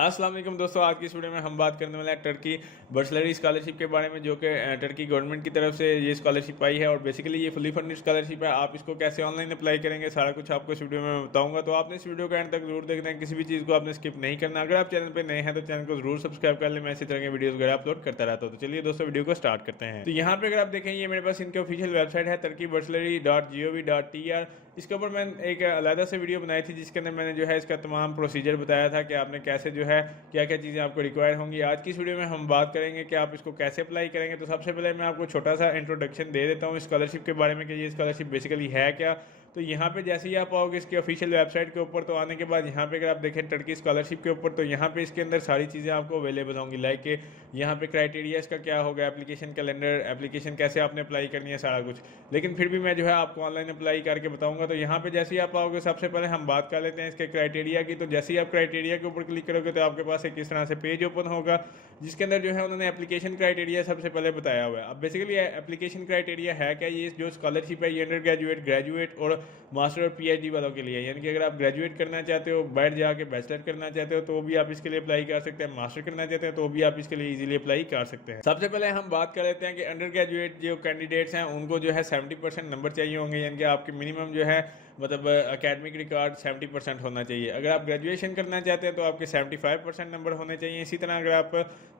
अस्सलाम वालेकुम दोस्तों, आज की इस वीडियो में हम बात करने वाले हैं टर्की बचलरी स्कॉलरशिप के बारे में, जो कि टर्की गवर्नमेंट की तरफ से ये स्कॉलरशिप आई है। और बेसिकली ये फुली फंडेड स्कॉलरशिप है। आप इसको कैसे ऑनलाइन अप्लाई करेंगे, सारा कुछ आपको इस वीडियो में बताऊंगा। तो आपने इस वीडियो का एंड तक जरूर देखना है, किसी भी चीज़ को आपने स्किप नहीं करना। अगर आप चैनल पर नए हैं तो चैनल को जरूर सब्सक्राइब कर लें, मैं इसी तरह के वीडियोज़ वगैरह अपलोड करता रहता हूँ। तो चलिए दोस्तों, वीडियो को स्टार्ट करते हैं। तो यहाँ पे अगर आप देखें, ये मेरे पास इनकी ऑफिशियल वेबसाइट है turkeyburslary.gov.tr। इसके ऊपर मैंने एक अलग से वीडियो बनाई थी, जिसके अंदर मैंने जो है इसका तमाम प्रोसीजर बताया था कि आपने कैसे जो है क्या क्या चीज़ें आपको रिक्वायर होंगी। आज की इस वीडियो में हम बात करेंगे कि आप इसको कैसे अप्लाई करेंगे। तो सबसे पहले मैं आपको छोटा सा इंट्रोडक्शन दे देता हूँ स्कॉलरशिप के बारे में कि ये स्कॉलरशिप बेसिकली है क्या। तो यहाँ पे जैसे ही आप आओगे इसकी ऑफिशियल वेबसाइट के ऊपर, तो आने के बाद यहाँ पे अगर आप देखें टर्की स्कॉलरशिप के ऊपर, तो यहाँ पे इसके अंदर सारी चीज़ें आपको अवेलेबल होंगी। लाइक कि यहाँ पे क्राइटेरिया इसका क्या होगा, एप्लीकेशन कैलेंडर, एप्लीकेशन कैसे आपने अप्लाई करनी है, सारा कुछ। लेकिन फिर भी मैं जो है आपको ऑनलाइन अप्लाई करके बताऊँगा। तो यहाँ पे जैसे ही आप आओगे, सबसे पहले हम बात कर लेते हैं इसके क्राइटेरिया की। तो जैसे ही आप क्राइटेरिया के ऊपर क्लिक करोगे तो आपके पास एक इस तरह से पेज ओपन होगा, जिसके अंदर जो है उन्होंने एप्लीकेशन क्राइटेरिया सबसे पहले बताया हुआ है। अब बेसिकली एप्लीकेशन क्राइटेरिया है क्या, ये जो स्कॉलरशिप है ये अंडर ग्रेजुएट, ग्रेजुएट और मास्टर और पीएचडी वालों के लिए। यानी कि अगर आप ग्रेजुएट करना चाहते हो, बैठ जाके बैचलर करना चाहते हो, तो भी आप इसके लिए अप्लाई कर सकते हैं। मास्टर करना चाहते हैं तो भी आप इसके लिए इजीली अप्लाई कर सकते हैं। सबसे पहले हम बात कर लेते हैं कि अंडर ग्रेजुएट जो कैंडिडेट्स हैं उनको जो है 70% नंबर चाहिए होंगे। यानी कि आपके मिनिमम जो है मतलब एकेडमिक रिकॉर्ड 70% होना चाहिए। अगर आप ग्रेजुएशन करना चाहते हैं तो आपके 75% नंबर होने चाहिए। इसी तरह अगर आप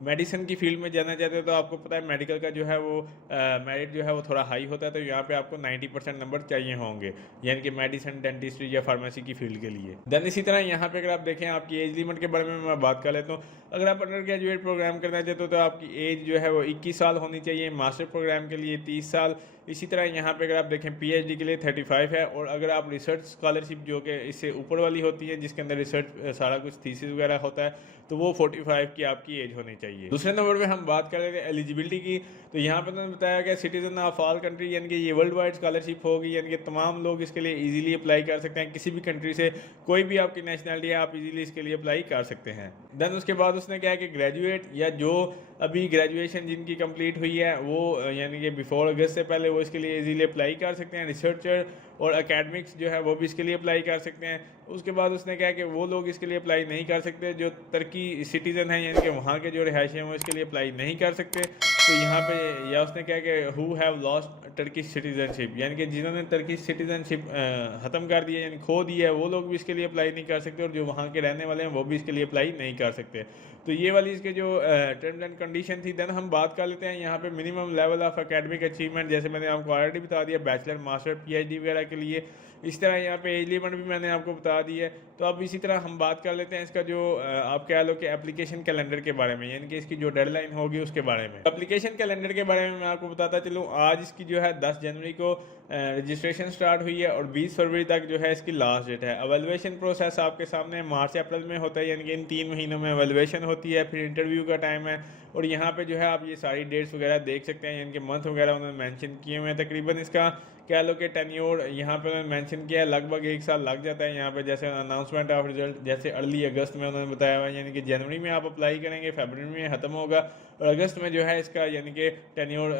मेडिसिन की फील्ड में जाना चाहते हो, तो आपको पता है मेडिकल का जो है वो मेरिट जो है वो थोड़ा हाई होता है। तो यहाँ पे आपको 90% नंबर चाहिए होंगे, यानी कि मेडिसिन, डेंटिस्ट्री या फार्मेसी की फील्ड के लिए। देन इसी तरह यहाँ पे अगर आप देखें आपकी एज लिमिट के बारे में मैं बात कर लेता हूँ। अगर आप अंडर ग्रेजुएट प्रोग्राम करना चाहते हो तो आपकी एज जो है वो 21 साल होनी चाहिए। मास्टर प्रोग्राम के लिए 30 साल। इसी तरह यहाँ पे अगर आप देखें पीएचडी के लिए 35 है। और अगर आप रिसर्च स्कॉलरशिप जो कि इससे ऊपर वाली होती है, जिसके अंदर रिसर्च सारा कुछ थीसिस वगैरह होता है, तो वो 45 की आपकी एज होनी चाहिए। दूसरे नंबर पे हम बात कर रहे थे एलिजिबिलिटी की। तो यहाँ पे उन्होंने बताया कि सिटीजन ऑफ ऑल कंट्री, यानी कि ये वर्ल्ड वाइड स्कॉलरशिप होगी, यानी कि तमाम लोग इसके लिए इजीली अप्लाई कर सकते हैं। किसी भी कंट्री से कोई भी आपकी नेशनलिटी है, आप इजीली इसके लिए अप्लाई कर सकते हैं। देन उसके बाद उसने कहा कि ग्रेजुएट या जो अभी ग्रेजुएशन जिनकी कंप्लीट हुई है वो यानी कि बिफोर अगस्त से पहले, वो इसके लिए इजीली अप्लाई कर सकते हैं। रिसर्चर और एकेडमिक्स जो है वो भी इसके लिए अप्लाई कर सकते हैं। उसके बाद उसने कहा कि वो लोग इसके लिए अप्लाई नहीं कर सकते जो तुर्की सिटीज़न हैं, यानी कि वहाँ के जो रिहायशी हैं वो इसके लिए अप्लाई नहीं कर सकते। तो यहाँ पे या उसने कहा कि who have lost Turkey citizenship, यानी कि जिन्होंने टर्की सिटीजनशिप ख़त्म कर दिया, यानी खो दी है, वो लोग भी इसके लिए अप्लाई नहीं कर सकते। और जो वहाँ के रहने वाले हैं वो भी इसके लिए अप्लाई नहीं कर सकते। तो ये वाली इसके जो टर्म्स एंड कंडीशन थी। देन हम बात कर लेते हैं यहाँ पे minimum level of academic achievement, जैसे मैंने आपको ऑलरेडी बता दिया बैचलर, मास्टर, पीएचडी वगैरह के लिए। इस तरह यहाँ पे एज लिमिट भी मैंने आपको बता दी है। तो अब इसी तरह हम बात कर लेते हैं इसका जो आप कह लो कि एप्लीकेशन कैलेंडर के बारे में, यानी कि इसकी जो डेडलाइन होगी उसके बारे में। एप्लीकेशन कैलेंडर के बारे में मैं आपको बताता चलूँ। आज इसकी जो है 10 जनवरी को रजिस्ट्रेशन स्टार्ट हुई है और 20 फरवरी तक जो है इसकी लास्ट डेट है। एवेलुएशन प्रोसेस आपके सामने मार्च अप्रैल में होता है, यानी कि इन 3 महीनों में एवेलुएशन होती है। फिर इंटरव्यू का टाइम है। और यहाँ पे जो है आप ये सारी डेट्स वगैरह देख सकते हैं, यानी कि मंथ वगैरह उन्होंने मेंशन किए हुए हैं। तकरीबन इसका कह लो कि टेन्योर यहाँ पे उन्होंने मेंशन किया है, लगभग 1 साल लग जाता है। यहाँ पे जैसे अनाउंसमेंट ऑफ रिजल्ट जैसे अर्ली अगस्त में उन्होंने बताया हुआ है, यानी कि जनवरी में आप अप्लाई करेंगे, फरवरी में ख़त्म होगा और अगस्त में जो है इसका यानी कि टेन्योर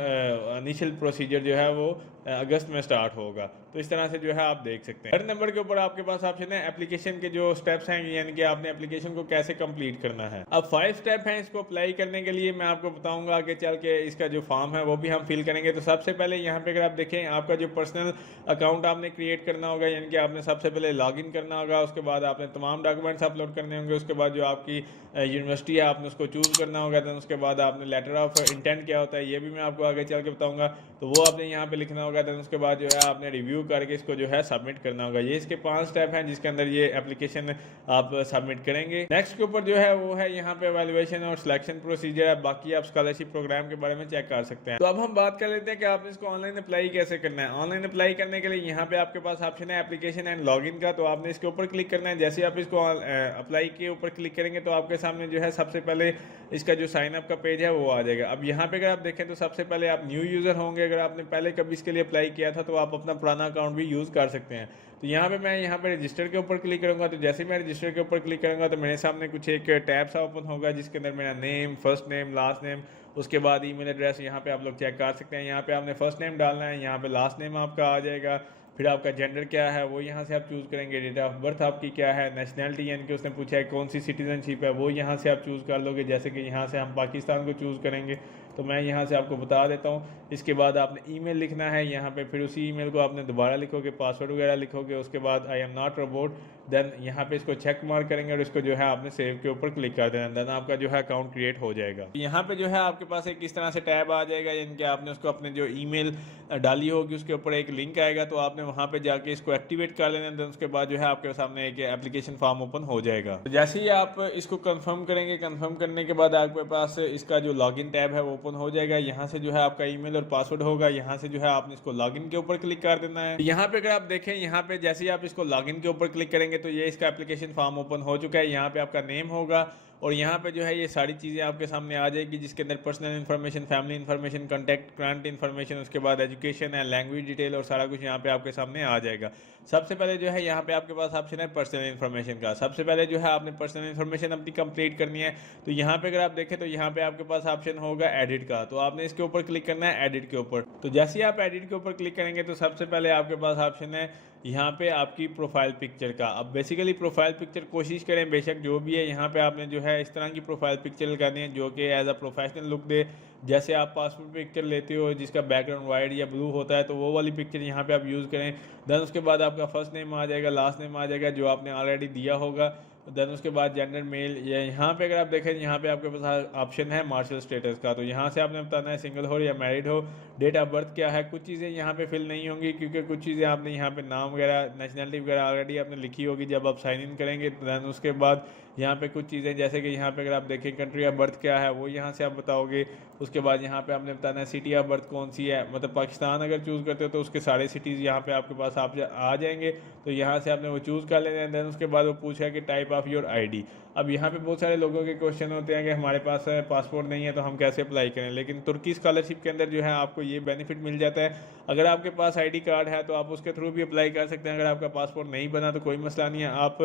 इनिशियल प्रोसीजर जो है वो अगस्त में स्टार्ट होगा। तो इस तरह से जो है आप देख सकते हैं। हर नंबर के ऊपर आपके पास ऑप्शन है एप्लीकेशन के जो स्टेप्स हैं, यानी कि आपने एप्लीकेशन को कैसे कंप्लीट करना है। अब 5 स्टेप हैं इसको अप्लाई करने के लिए, मैं आपको बताऊंगा आगे चल के। इसका जो फॉर्म है वो भी हम फिल करेंगे। तो सबसे पहले यहाँ पे अगर आप देखें, आपका जो पर्सनल अकाउंट आपने क्रिएट करना होगा, यानी कि आपने सबसे पहले लॉगिन करना होगा। उसके बाद आपने तमाम डॉक्यूमेंट्स अपलोड करने होंगे। उसके बाद जो आपकी यूनिवर्सिटी है आपने उसको चूज़ करना होगा। दैन उसके बाद आपने लेटर ऑफ इंटेंट क्या होता है ये भी मैं आपको आगे चल के बताऊंगा, तो वो आपने यहाँ पे लिखना होगा। दैन उसके बाद जो है आपने रिव्यू करके इसको जो है सबमिट करना होगा। ये इसके 5 स्टेप हैं जिसके अंदर ये एप्लीकेशन आप सबमिट करेंगे। नेक्स्ट के ऊपर जो है वो है यहाँ पे एवेलुएशन और सिलेक्शन प्रोसीजर है। बाकी आप स्कॉलरशिप प्रोग्राम के बारे में चेक कर सकते हैं। तो अब हम बात कर लेते हैं कि आपने इसको ऑनलाइन अप्लाई कैसे करना है। ऑनलाइन अप्लाई करने के लिए यहाँ पे आपके पास ऑप्शन है एप्लीकेशन एंड लॉगिन का। तो आपने इसके ऊपर क्लिक करना है। जैसे आप इसको अप्लाई के ऊपर क्लिक करेंगे तो आपके सामने जो है सबसे पहले इसका जो साइन अप का पेज है वो आ जाएगा। अब यहाँ पे अगर आप देखें तो सबसे पहले आप न्यू यूज़र होंगे। अगर आपने पहले कभी इसके लिए अप्लाई किया था तो आप अपना पुराना अकाउंट भी यूज़ कर सकते हैं। तो यहाँ पे मैं यहाँ पे रजिस्टर के ऊपर क्लिक करूँगा। तो जैसे मैं रजिस्टर के ऊपर क्लिक करूँगा तो मेरे सामने कुछ एक टैब सा ओपन होगा, जिसके अंदर मेरा name, first name, last name, उसके बाद ईमेल एड्रेस यहाँ पे आप लोग चेक कर सकते हैं। यहाँ पे आपने फर्स्ट नेम डालना है, यहाँ पे लास्ट नेम आपका आ जाएगा, फिर आपका जेंडर क्या है वो यहाँ से आप चूज़ करेंगे, डेट ऑफ बर्थ आपकी क्या है, नेशनैलिटी यानी कि उसने पूछा है कौन सी सिटीजनशिप है वो यहाँ से आप चूज़ कर लोगे। जैसे कि यहाँ से हम पाकिस्तान को चूज़ करेंगे, तो मैं यहाँ से आपको बता देता हूँ। इसके बाद आपने ईमेल लिखना है यहाँ पे, फिर उसी ईमेल को आपने दोबारा लिखोगे, पासवर्ड वगैरह लिखोगे, उसके बाद I am not robot, then यहाँ पे इसको चेक मार्क करेंगे और इसको जो है आपने सेव के ऊपर क्लिक कर देना, देन आपका जो है अकाउंट क्रिएट हो जाएगा। यहाँ पे जो है आपके पास एक इस तरह से टैब आ जाएगा, यानी कि आपने उसको अपने जो ईमेल डाली होगी उसके ऊपर एक लिंक आएगा, तो आपने वहाँ पे जाके इसको एक्टिवेट कर लेना, देन उसके बाद जो है आपके सामने एक एप्लीकेशन फॉर्म ओपन हो जाएगा। तो जैसे ही आप इसको कंफर्म करेंगे, कंफर्म करने के बाद आपके पास इसका जो लॉगिन टैब है वो ओपन हो जाएगा। यहाँ से जो है आपका ईमेल और पासवर्ड होगा, यहाँ से जो है आपने इसको लॉगिन के ऊपर क्लिक कर देना है। यहाँ पे अगर आप देखें, यहाँ पे जैसे ही आप इसको लॉगिन के ऊपर क्लिक करेंगे तो ये इसका एप्लीकेशन फॉर्म ओपन हो चुका है। यहाँ पे आपका नेम होगा और यहाँ पे जो है ये सारी चीज़ें आपके सामने आ जाएगी, जिसके अंदर personal information, family information, contact, grant information, उसके बाद एजुकेशन है, लैंग्वेज डिटेल और सारा कुछ यहाँ पे आपके सामने आ जाएगा। सबसे पहले जो है यहाँ पे आपके पास ऑप्शन है पर्सनल इन्फॉर्मेशन का। सबसे पहले जो है आपने पर्सनल इन्फॉर्मेशन अपनी कंप्लीट करनी है, तो यहाँ पे अगर आप देखें तो यहाँ पे आपके पास ऑप्शन होगा एडिट का, तो आपने इसके ऊपर क्लिक करना है, एडिट के ऊपर। तो जैसे ही आप एडिट के ऊपर क्लिक करेंगे तो सबसे पहले आपके पास ऑप्शन है यहाँ पे आपकी प्रोफाइल पिक्चर का। अब बेसिकली प्रोफाइल पिक्चर कोशिश करें बेशक जो भी है, यहाँ पे आपने जो है इस तरह की प्रोफाइल पिक्चर लगानी है जो कि एज अ प्रोफेशनल लुक दे। जैसे आप पासपोर्ट पिक्चर लेते हो जिसका बैकग्राउंड वाइट या ब्लू होता है, तो वो वाली पिक्चर यहाँ पे आप यूज़ करें। देन उसके बाद आपका फर्स्ट नेम आ जाएगा, लास्ट नेम आ जाएगा जो आपने ऑलरेडी दिया होगा। देन उसके बाद जेंडर मेल, या यहाँ पे अगर आप देखें यहाँ पे आपके पास ऑप्शन है मार्शल स्टेटस का, तो यहाँ से आपने बताना है सिंगल हो या मैरिड हो। डेट ऑफ बर्थ क्या है, कुछ चीज़ें यहाँ पे फिल नहीं होंगी क्योंकि कुछ चीज़ें आपने यहाँ पे नाम वगैरह, नेशनलिटी वगैरह ऑलरेडी आपने लिखी होगी जब आप साइन इन करेंगे। देन उसके बाद यहाँ पे कुछ चीज़ें जैसे कि यहाँ पे अगर आप देखें कंट्री ऑफ बर्थ क्या है वो यहाँ से आप बताओगे। उसके बाद यहाँ पे आपने बताना है सिटी ऑफ बर्थ कौन सी है, मतलब पाकिस्तान अगर चूज़ करते हो तो उसके सारे सिटीज़ यहाँ पे आपके पास आप आ जाएंगे, तो यहाँ से आपने वो चूज़ कर लेना है। देन उसके बाद वो पूछा है कि टाइप ऑफ योर आईडी। अब यहाँ पे बहुत सारे लोगों के क्वेश्चन होते हैं कि हमारे पास पासपोर्ट नहीं है तो हम कैसे अप्लाई करें, लेकिन तुर्की स्कॉलरशिप के अंदर जो है आपको ये बेनिफिट मिल जाता है, अगर आपके पास आईडी कार्ड है तो आप उसके थ्रू भी अप्लाई कर सकते हैं। अगर आपका पासपोर्ट नहीं बना तो कोई मसला नहीं है, आप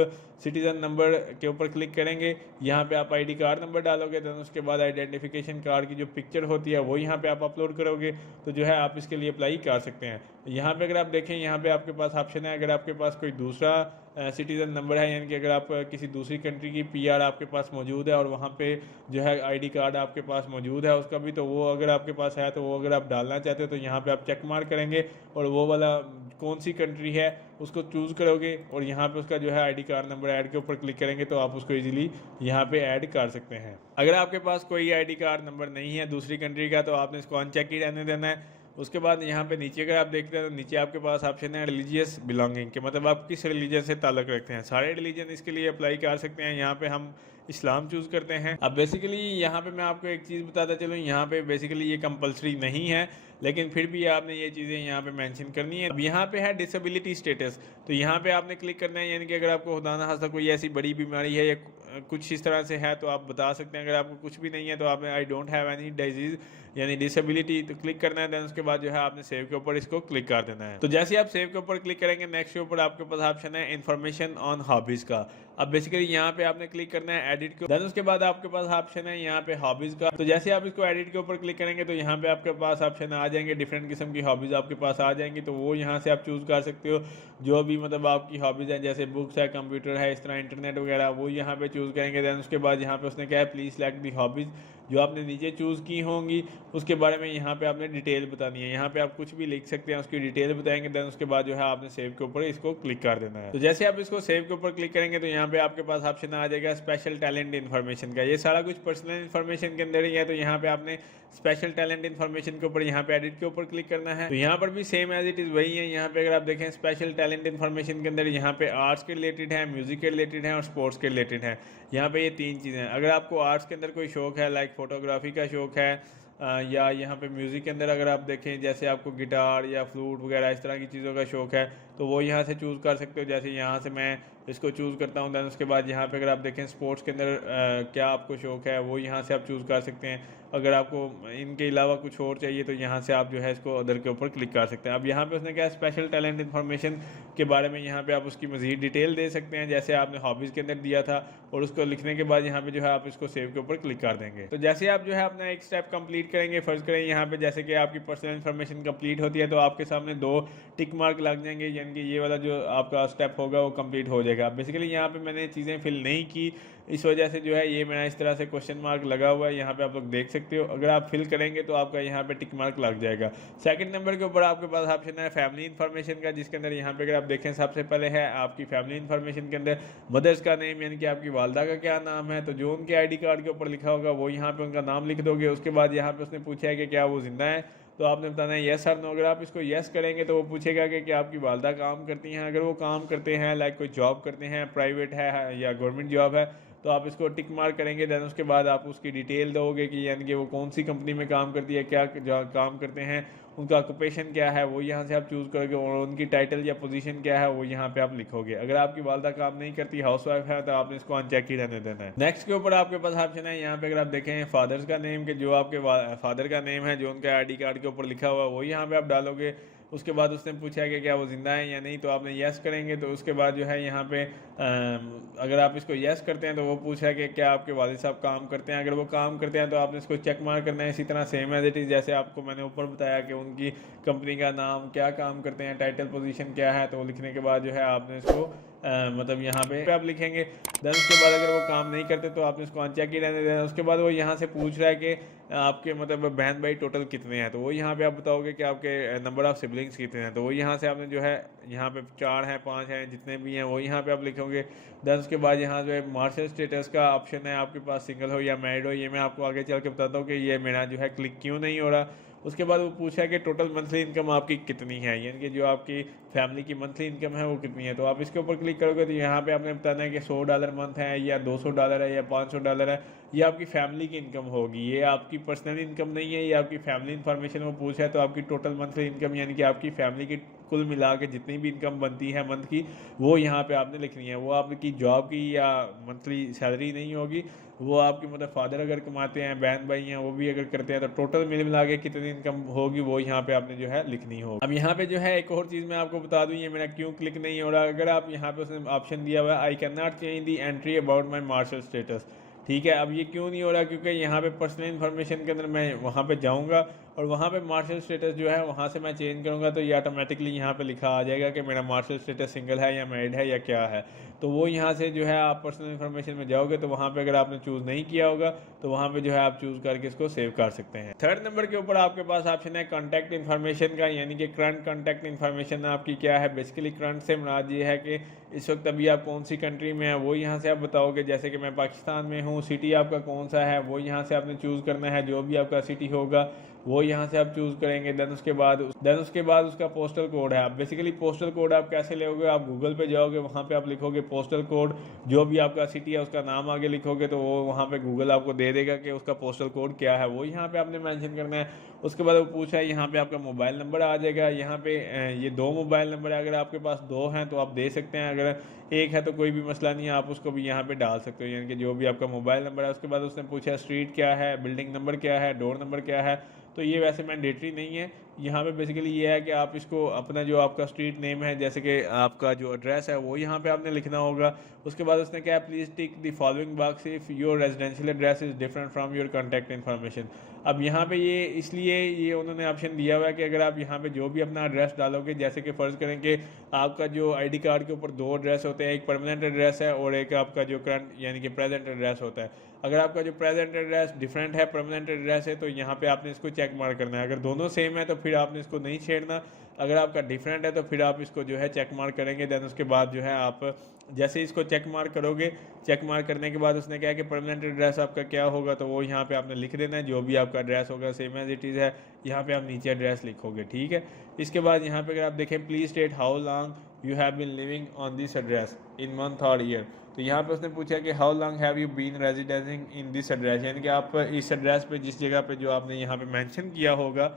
सिटीज़न नंबर के ऊपर क्लिक करेंगे, यहाँ पे आप आईडी कार्ड नंबर डालोगे, देन उसके बाद आइडेंटिफिकेशन कार्ड की जो पिक्चर होती है वो यहाँ पे आप अपलोड करोगे, तो जो है आप इसके लिए अप्लाई कर सकते हैं। यहाँ पे अगर आप देखें यहाँ पे आपके पास ऑप्शन है, अगर आपके पास कोई दूसरा सिटीज़न नंबर है, यानी कि अगर आप किसी दूसरी कंट्री की पीआर आपके पास मौजूद है और वहाँ पे जो है आईडी कार्ड आपके पास मौजूद है उसका भी, तो वो अगर आपके पास है तो वो अगर आप डालना चाहते हो तो यहाँ पे आप चेक मार्क करेंगे और वो वाला कौन सी कंट्री है उसको चूज़ करोगे और यहाँ पे उसका जो है आईडी कार्ड नंबर ऐड के ऊपर क्लिक करेंगे तो आप उसको इजीली यहाँ पे ऐड कर सकते हैं। अगर आपके पास कोई आईडी कार्ड नंबर नहीं है दूसरी कंट्री का तो आपने इसको अनचेक ही रहने देना है। उसके बाद यहाँ पे नीचे अगर आप देखते हैं तो नीचे आपके पास ऑप्शन है रिलीजियस बिलोंगिंग के, मतलब आप किस रिलीजन से ताल्लुक़ रखते हैं। सारे रिलीजन इसके लिए अप्लाई कर सकते हैं, यहाँ पे हम इस्लाम चूज़ करते हैं। अब बेसिकली यहाँ पे मैं आपको एक चीज़ बताता चलूँ, यहाँ पे बेसिकली ये कंपलसरी नहीं है, लेकिन फिर भी आपने ये चीज़ें यहाँ पे मेंशन करनी है। अब यहाँ पे है डिसेबिलिटी स्टेटस, तो यहाँ पे आपने क्लिक करना है, यानी कि अगर आपको खुदा ना खास्ता कोई ऐसी बड़ी बीमारी है या कुछ इस तरह से है तो आप बता सकते हैं। अगर आपको कुछ भी नहीं है तो आपने I don't have any disease यानी डिसेबिलिटी तो क्लिक करना है। देन उसके बाद जो है आपने सेव के ऊपर इसको क्लिक कर देना है। तो जैसे आप सेव के ऊपर क्लिक करेंगे नेक्स्ट के ऊपर आपके पास ऑप्शन है इन्फॉर्मेशन ऑन हॉबीज़ का। अब बेसिकली यहाँ पे आपने क्लिक करना है एडिट के, देन उसके बाद आपके पास ऑप्शन है यहाँ पे हॉबीज़ का। तो जैसे आप इसको एडिट के ऊपर क्लिक करेंगे तो यहाँ पे आपके पास ऑप्शन आ जाएंगे, डिफरेंट किस्म की हॉबीज़ आपके पास आ जाएंगी, तो वो यहाँ से आप चूज़ कर सकते हो जो भी मतलब आपकी हॉबीज़ हैं, जैसे बुक्स है, कंप्यूटर है, इस तरह इंटरनेट वगैरह, वो यहाँ पे चूज़ करेंगे। देन उसके बाद यहाँ पे उसने क्या है प्लीज़ सेलेक्ट दी हॉबीज़, जो आपने नीचे चूज़ की होंगी उसके बारे में यहाँ पे आपने डिटेल बतानी है। यहाँ पे आप कुछ भी लिख सकते हैं, उसकी डिटेल बताएंगे। देन उसके बाद जो है आपने सेव के ऊपर इसको क्लिक कर देना है। तो जैसे आप इसको सेव के ऊपर क्लिक करेंगे तो यहाँ पे आपके पास ऑप्शन आ जाएगा स्पेशल टैलेंट इन्फॉर्मेशन का। ये सारा कुछ पर्सनल इन्फॉर्मेशन के अंदर ही है, तो यहाँ पे आपने स्पेशल टैलेंट इन्फॉर्मेशन के ऊपर यहाँ पे एडिट के ऊपर क्लिक करना है। तो यहाँ पर भी सेम एज इट इज़ वही है। यहाँ पे अगर आप देखें स्पेशल टैलेंट इन्फॉर्मेशन के अंदर यहाँ पे आर्ट्स के रिलेटेड है, म्यूजिक के रिलेटेड है और स्पोर्ट्स के रिलेटेड है। यहाँ पे ये तीन चीज़ें हैं। अगर आपको आर्ट्स के अंदर कोई शौक है, लाइक फोटोग्राफी का शौक है, या यहाँ पे म्यूज़िक के अंदर अगर आप देखें जैसे आपको गिटार या फ्लूट वगैरह इस तरह की चीज़ों का शौक है, तो वो यहाँ से चूज़ कर सकते हो। जैसे यहाँ से मैं इसको चूज़ करता हूँ। दैन उसके बाद यहाँ पे अगर आप देखें स्पोर्ट्स के अंदर क्या आपको शौक है वो यहाँ से आप चूज़ कर सकते हैं। अगर आपको इनके अलावा कुछ और चाहिए तो यहाँ से आप जो है इसको अदर के ऊपर क्लिक कर सकते हैं। अब यहाँ पे उसने क्या स्पेशल टैलेंट इन्फॉर्मेशन के बारे में यहाँ पे आप उसकी मज़ीद डिटेल दे सकते हैं, जैसे आपने हॉबीज़ के अंदर दिया था, और उसको लिखने के बाद यहाँ पे जो है आप इसको सेव के ऊपर क्लिक कर देंगे। तो जैसे आप जो है अपना एक स्टेप कंप्लीट करेंगे, फर्ज करें यहाँ पे जैसे कि आपकी पर्सनल इन्फॉर्मेशन कंप्लीट होती है तो आपके सामने 2 टिक मार्क लग जाएंगे, यानी कि ये वाला जो आपका स्टेप होगा वो कंप्लीट हो जाएगा। बेसिकली यहाँ पे मैंने चीज़ें फिल नहीं की, इस वजह से जो है ये मेरा इस तरह से क्वेश्चन मार्क लगा हुआ है, यहाँ पे आप लोग देख सकते हो। अगर आप फिल करेंगे तो आपका यहाँ पे टिक मार्क लग जाएगा। सेकंड नंबर के ऊपर आपके पास ऑप्शन है फैमिली इन्फॉर्मेशन का, जिसके अंदर यहाँ पे अगर आप देखें सबसे पहले है आपकी फैमिली इन्फॉर्मेशन के अंदर मदर्स का नेम, यानी कि आपकी वालदा का क्या नाम है, तो जो उनके ID कार्ड के ऊपर लिखा होगा वो यहाँ पे उनका नाम लिख दोगे। उसके बाद यहाँ पे उसने पूछा है कि क्या वो जिंदा है, तो आपने बताना है येस और नो। अगर आप इसको येस करेंगे तो वो पूछेगा कि क्या आपकी वालदा काम करती हैं। अगर वो काम करते हैं, लाइक कोई जॉब करते हैं, प्राइवेट है या गवर्नमेंट जॉब है, तो आप इसको टिक मार्क करेंगे। देन उसके बाद आप उसकी डिटेल दोगे कि यानी कि वो कौन सी कंपनी में काम करती है, क्या काम करते हैं, उनका ऑक्यूपेशन क्या है, वो यहाँ से आप चूज़ करोगे, और उनकी टाइटल या पोजीशन क्या है वो यहाँ पे आप लिखोगे। अगर आपकी वालदा काम नहीं करती, हाउस वाइफ है, तो आपने इसको अनचेक ही रहने देना है। नेक्स्ट के ऊपर आपके पास ऑप्शन है यहाँ पे अगर आप देखें फादर्स का नेम, के जो आपके फादर का नेम है जो उनके ID कार्ड के ऊपर लिखा हुआ है वो यहाँ पे आप डालोगे। उसके बाद उसने पूछा है कि क्या वो ज़िंदा है या नहीं, तो आपने येस करेंगे। तो उसके बाद जो है यहाँ पे अगर आप इसको येस करते हैं तो वो पूछा है कि क्या आपके वालिद साहब काम करते हैं। अगर वो काम करते हैं तो आपने इसको चेक मार्क करना है। इसी तरह सेम एज इट इज़ जैसे आपको मैंने ऊपर बताया कि उनकी कंपनी का नाम, क्या काम करते हैं, टाइटल पोजीशन क्या है, तो लिखने के बाद जो है आपने इसको मतलब यहाँ पे आप लिखेंगे। देन उसके बाद अगर वो काम नहीं करते तो आपने इसको अनचेक ही रहने देना। उसके बाद वो यहाँ से पूछ रहा है कि आपके मतलब बहन भाई टोटल कितने हैं, तो वो यहाँ पे आप बताओगे कि आपके नंबर ऑफ सिबलिंग्स कितने हैं। तो वो यहाँ से आपने जो है यहाँ पे 4 हैं, 5 हैं, जितने भी हैं वो यहाँ पे आप लिखोगे। देन उसके बाद यहाँ जो है मार्शल स्टेटस का ऑप्शन है, आपके पास सिंगल हो या मैरिड हो। ये मैं आपको आगे चल के बताता हूँ कि ये मेरा जो है क्लिक क्यों नहीं हो रहा। उसके बाद वो पूछा है कि टोटल मंथली इनकम आपकी कितनी है, यानी कि जो आपकी फैमिली की मंथली इनकम है वो कितनी है। तो आप इसके ऊपर क्लिक करोगे तो यहाँ पे आपने बताना है कि $100 मंथ है या $200 है या $500 है। ये आपकी फैमिली की इनकम होगी, ये आपकी पर्सनल इनकम नहीं है, ये आपकी फैमिली इन्फॉर्मेशन वो पूछा है। तो आपकी टोटल मंथली इनकम यानी कि आपकी फैमिली की कुल मिला के जितनी भी इनकम बनती है मंथ की, वो यहाँ पे आपने लिखनी है। वो आपकी जॉब की या मंथली सैलरी नहीं होगी, वो आपकी मतलब फादर अगर कमाते हैं, बहन भाई हैं वो भी अगर करते हैं, तो टोटल मिल मिला के कितनी इनकम होगी वो यहाँ पे आपने जो है लिखनी होगी। अब यहाँ पे जो है एक और चीज़ मैं आपको बता दूँ, ये मेरा क्यों क्लिक नहीं हो रहा। अगर आप यहाँ पे उसने ऑप्शन दिया हुआ है I can not change the entry about my marital status, ठीक है। अब ये क्यों नहीं हो रहा, क्योंकि यहाँ पे पर्सनल इन्फॉर्मेशन के अंदर मैं वहाँ पे जाऊँगा और वहाँ पे मार्शल स्टेटस जो है वहाँ से मैं चेंज करूँगा, तो ये ऑटोमेटिकली यहाँ पे लिखा आ जाएगा कि मेरा मार्शल स्टेटस सिंगल है या मैरिड है या क्या है। तो वो यहाँ से जो है आप पर्सनल इन्फॉर्मेशन में जाओगे तो वहाँ पे अगर आपने चूज़ नहीं किया होगा तो वहाँ पे जो है आप चूज़ करके इसको सेव कर सकते हैं। थर्ड नंबर के ऊपर आपके पास ऑप्शन है कॉन्टैक्ट इन्फॉर्मेशन का, यानी कि करंट कॉन्टैक्ट इन्फॉर्मेशन आपकी क्या है। बेसिकली करंट से मुराद ये है कि इस वक्त अभी आप कौन सी कंट्री में है वो यहाँ से आप बताओगे। जैसे कि मैं पाकिस्तान में हूँ, सिटी आपका कौन सा है वो यहाँ से आपने चूज़ करना है। जो भी आपका सिटी होगा वो यहाँ से आप चूज़ करेंगे। देन उसके बाद उसका पोस्टल कोड है। आप बेसिकली पोस्टल कोड आप कैसे लोगे, आप गूगल पे जाओगे, वहाँ पे आप लिखोगे पोस्टल कोड, जो भी आपका सिटी है उसका नाम आगे लिखोगे तो वो वहाँ पे गूगल आपको दे देगा कि उसका पोस्टल कोड क्या है, वो यहाँ पे आपने मेंशन करना है। उसके बाद वो पूछा है यहाँ पे आपका मोबाइल नंबर आ जाएगा। यहाँ पे ये 2 मोबाइल नंबर है, अगर आपके पास 2 हैं तो आप दे सकते हैं, अगर एक है तो कोई भी मसला नहीं है, आप उसको भी यहाँ पे डाल सकते हो, यानी कि जो भी आपका मोबाइल नंबर है। उसके बाद उसने पूछा स्ट्रीट क्या है, बिल्डिंग नंबर क्या है, डोर नंबर क्या है, तो ये वैसे मैंडेटरी नहीं है। यहाँ पे बेसिकली ये है कि आप इसको अपना जो आपका स्ट्रीट नेम है, जैसे कि आपका जो एड्रेस है वो यहाँ पे आपने लिखना होगा। उसके बाद उसने क्या please tick the following box if your residential address is different from your contact information. अब यहाँ पे ये इसलिए ये उन्होंने ऑप्शन दिया हुआ है कि अगर आप यहाँ पे जो भी अपना एड्रेस डालोगे, जैसे कि फ़र्ज़ करें कि आपका जो ID कार्ड के ऊपर 2 एड्रेस होते हैं, एक परमानेंट एड्रेस है और एक आपका जो करंट यानी कि प्रेजेंट एड्रेस होता है। अगर आपका जो प्रेजेंट एड्रेस डिफरेंट है, परमानेंट एड्रेस है, तो यहाँ पे आपने इसको चेक मार्क करना है। अगर दोनों सेम है तो फिर आपने इसको नहीं छेड़ना। अगर आपका डिफरेंट है तो फिर आप इसको जो है चेक मार्क करेंगे। देन उसके बाद जो है आप जैसे इसको चेक मार्क करोगे, चेक मार्क करने के बाद उसने कहा कि परमानेंट एड्रेस आपका क्या होगा, तो वो यहाँ पे आपने लिख देना है। जो भी आपका एड्रेस होगा सेम एज इट इज़ है, यहाँ पे आप नीचे एड्रेस लिखोगे, ठीक है। इसके बाद यहाँ पे अगर आप देखें please state how long you have been living on this address in month और ईयर, तो यहाँ पे उसने पूछा कि how long have you been residencing in this address, यानी कि आप इस एड्रेस पे जिस जगह पे जो आपने यहाँ पे मेंशन किया होगा,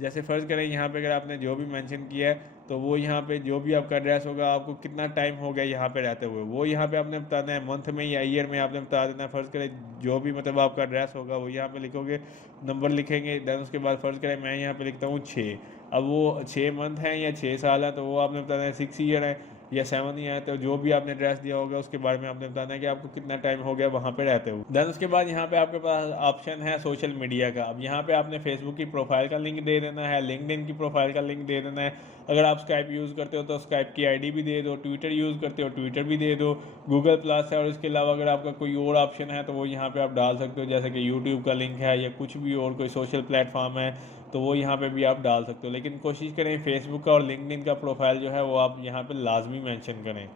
जैसे फ़र्ज़ करें यहाँ पे अगर आपने जो भी मेंशन किया है तो वो यहाँ पे जो भी आपका एड्रेस होगा, आपको कितना टाइम हो गया यहाँ पे रहते हुए, वो यहाँ पे आपने बताना है। मंथ में या ईयर में आपने बता देना है। फ़र्ज़ करें जो भी मतलब आपका एड्रेस होगा वो यहाँ पे लिखोगे, नंबर लिखेंगे। देन उसके बाद फ़र्ज़ करें मैं यहाँ पे लिखता हूँ 6, अब वो 6 मंथ हैं या 6 साल है, तो वो आपने बताना है 6 ईयर है। या 7 ही है, तो जो भी आपने एड्रेस दिया होगा उसके बारे में आपने बताना है कि आपको कितना टाइम हो गया वहाँ पे रहते हो। देन उसके बाद यहाँ पे आपके पास ऑप्शन है सोशल मीडिया का। अब यहाँ पे आपने फेसबुक की प्रोफाइल का लिंक दे देना है, लिंक्डइन की प्रोफाइल का लिंक दे देना है। अगर आप स्काइप यूज़ करते हो तो स्काइप की आईडी भी दे दो, ट्विटर यूज़ करते हो ट्विटर भी दे दो, गूगल प्लस है, और इसके अलावा अगर आपका कोई और ऑप्शन है तो वो यहाँ पे आप डाल सकते हो, जैसे कि यूट्यूब का लिंक है या कुछ भी और कोई सोशल प्लेटफॉर्म है तो वो यहाँ पे भी आप डाल सकते हो। लेकिन कोशिश करें फेसबुक का और लिंक्डइन का प्रोफाइल जो है वो आप यहाँ पे लाजमी मेंशन करें।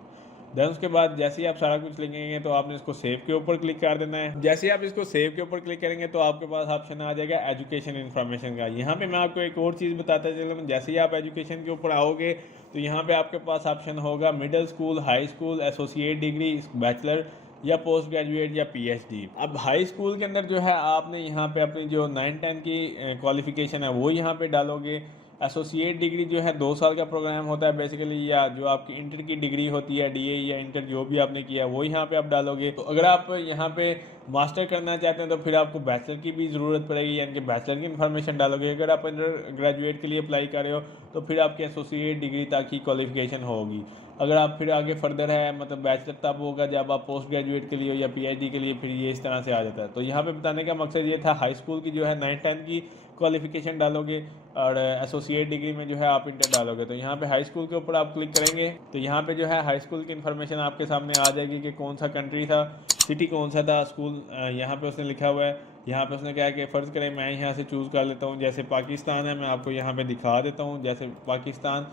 देन उसके बाद जैसे ही आप सारा कुछ लिखेंगे तो आपने इसको सेव के ऊपर क्लिक कर देना है। जैसे ही आप इसको सेव के ऊपर क्लिक करेंगे तो आपके पास ऑप्शन आ जाएगा एजुकेशन इन्फॉर्मेशन का। यहाँ पे मैं आपको एक और चीज़ बताता चलूँ, जैसे ही आप एजुकेशन के ऊपर आओगे तो यहाँ पे आपके पास ऑप्शन होगा middle school, high school, associate degree, bachelor या पोस्ट ग्रेजुएट या पीएचडी। अब हाई स्कूल के अंदर जो है आपने यहाँ पे अपनी जो 9-10 की क्वालिफिकेशन है वो यहाँ पे डालोगे। एसोसिएट डिग्री जो है 2 साल का प्रोग्राम होता है बेसिकली, या जो आपकी इंटर की डिग्री होती है डीए या इंटर जो भी आपने किया वो यहाँ पे आप डालोगे। तो अगर आप यहाँ पे मास्टर करना चाहते हैं तो फिर आपको बैचलर की भी ज़रूरत पड़ेगी, यानी कि बैचलर की इन्फॉर्मेशन डालोगे। अगर आप अंडर ग्रेजुएट के लिए अप्लाई कर रहे हो तो फिर आपकी एसोसिएट डिग्री तक की क्वालिफिकेशन होगी। अगर आप फिर आगे फर्दर है मतलब बैचलर तब होगा जब आप पोस्ट ग्रेजुएट के लिए या पीएचडी के लिए, फिर ये इस तरह से आ जाता है। तो यहाँ पे बताने का मकसद ये था हाई स्कूल की जो है 9-10 की क्वालिफिकेशन डालोगे और एसोसिएट डिग्री में जो है आप इंटर डालोगे। तो यहाँ पे हाई स्कूल के ऊपर आप क्लिक करेंगे तो यहाँ पे जो है हाई स्कूल की इन्फॉर्मेशन आपके सामने आ जाएगी कि कौन सा कंट्री था, सिटी कौन सा था, स्कूल यहाँ पे उसने लिखा हुआ है। यहाँ पे उसने क्या है कि फ़र्ज़ करें मैं यहाँ से चूज़ कर लेता हूँ, जैसे पाकिस्तान है, मैं आपको यहाँ पे दिखा देता हूँ जैसे पाकिस्तान।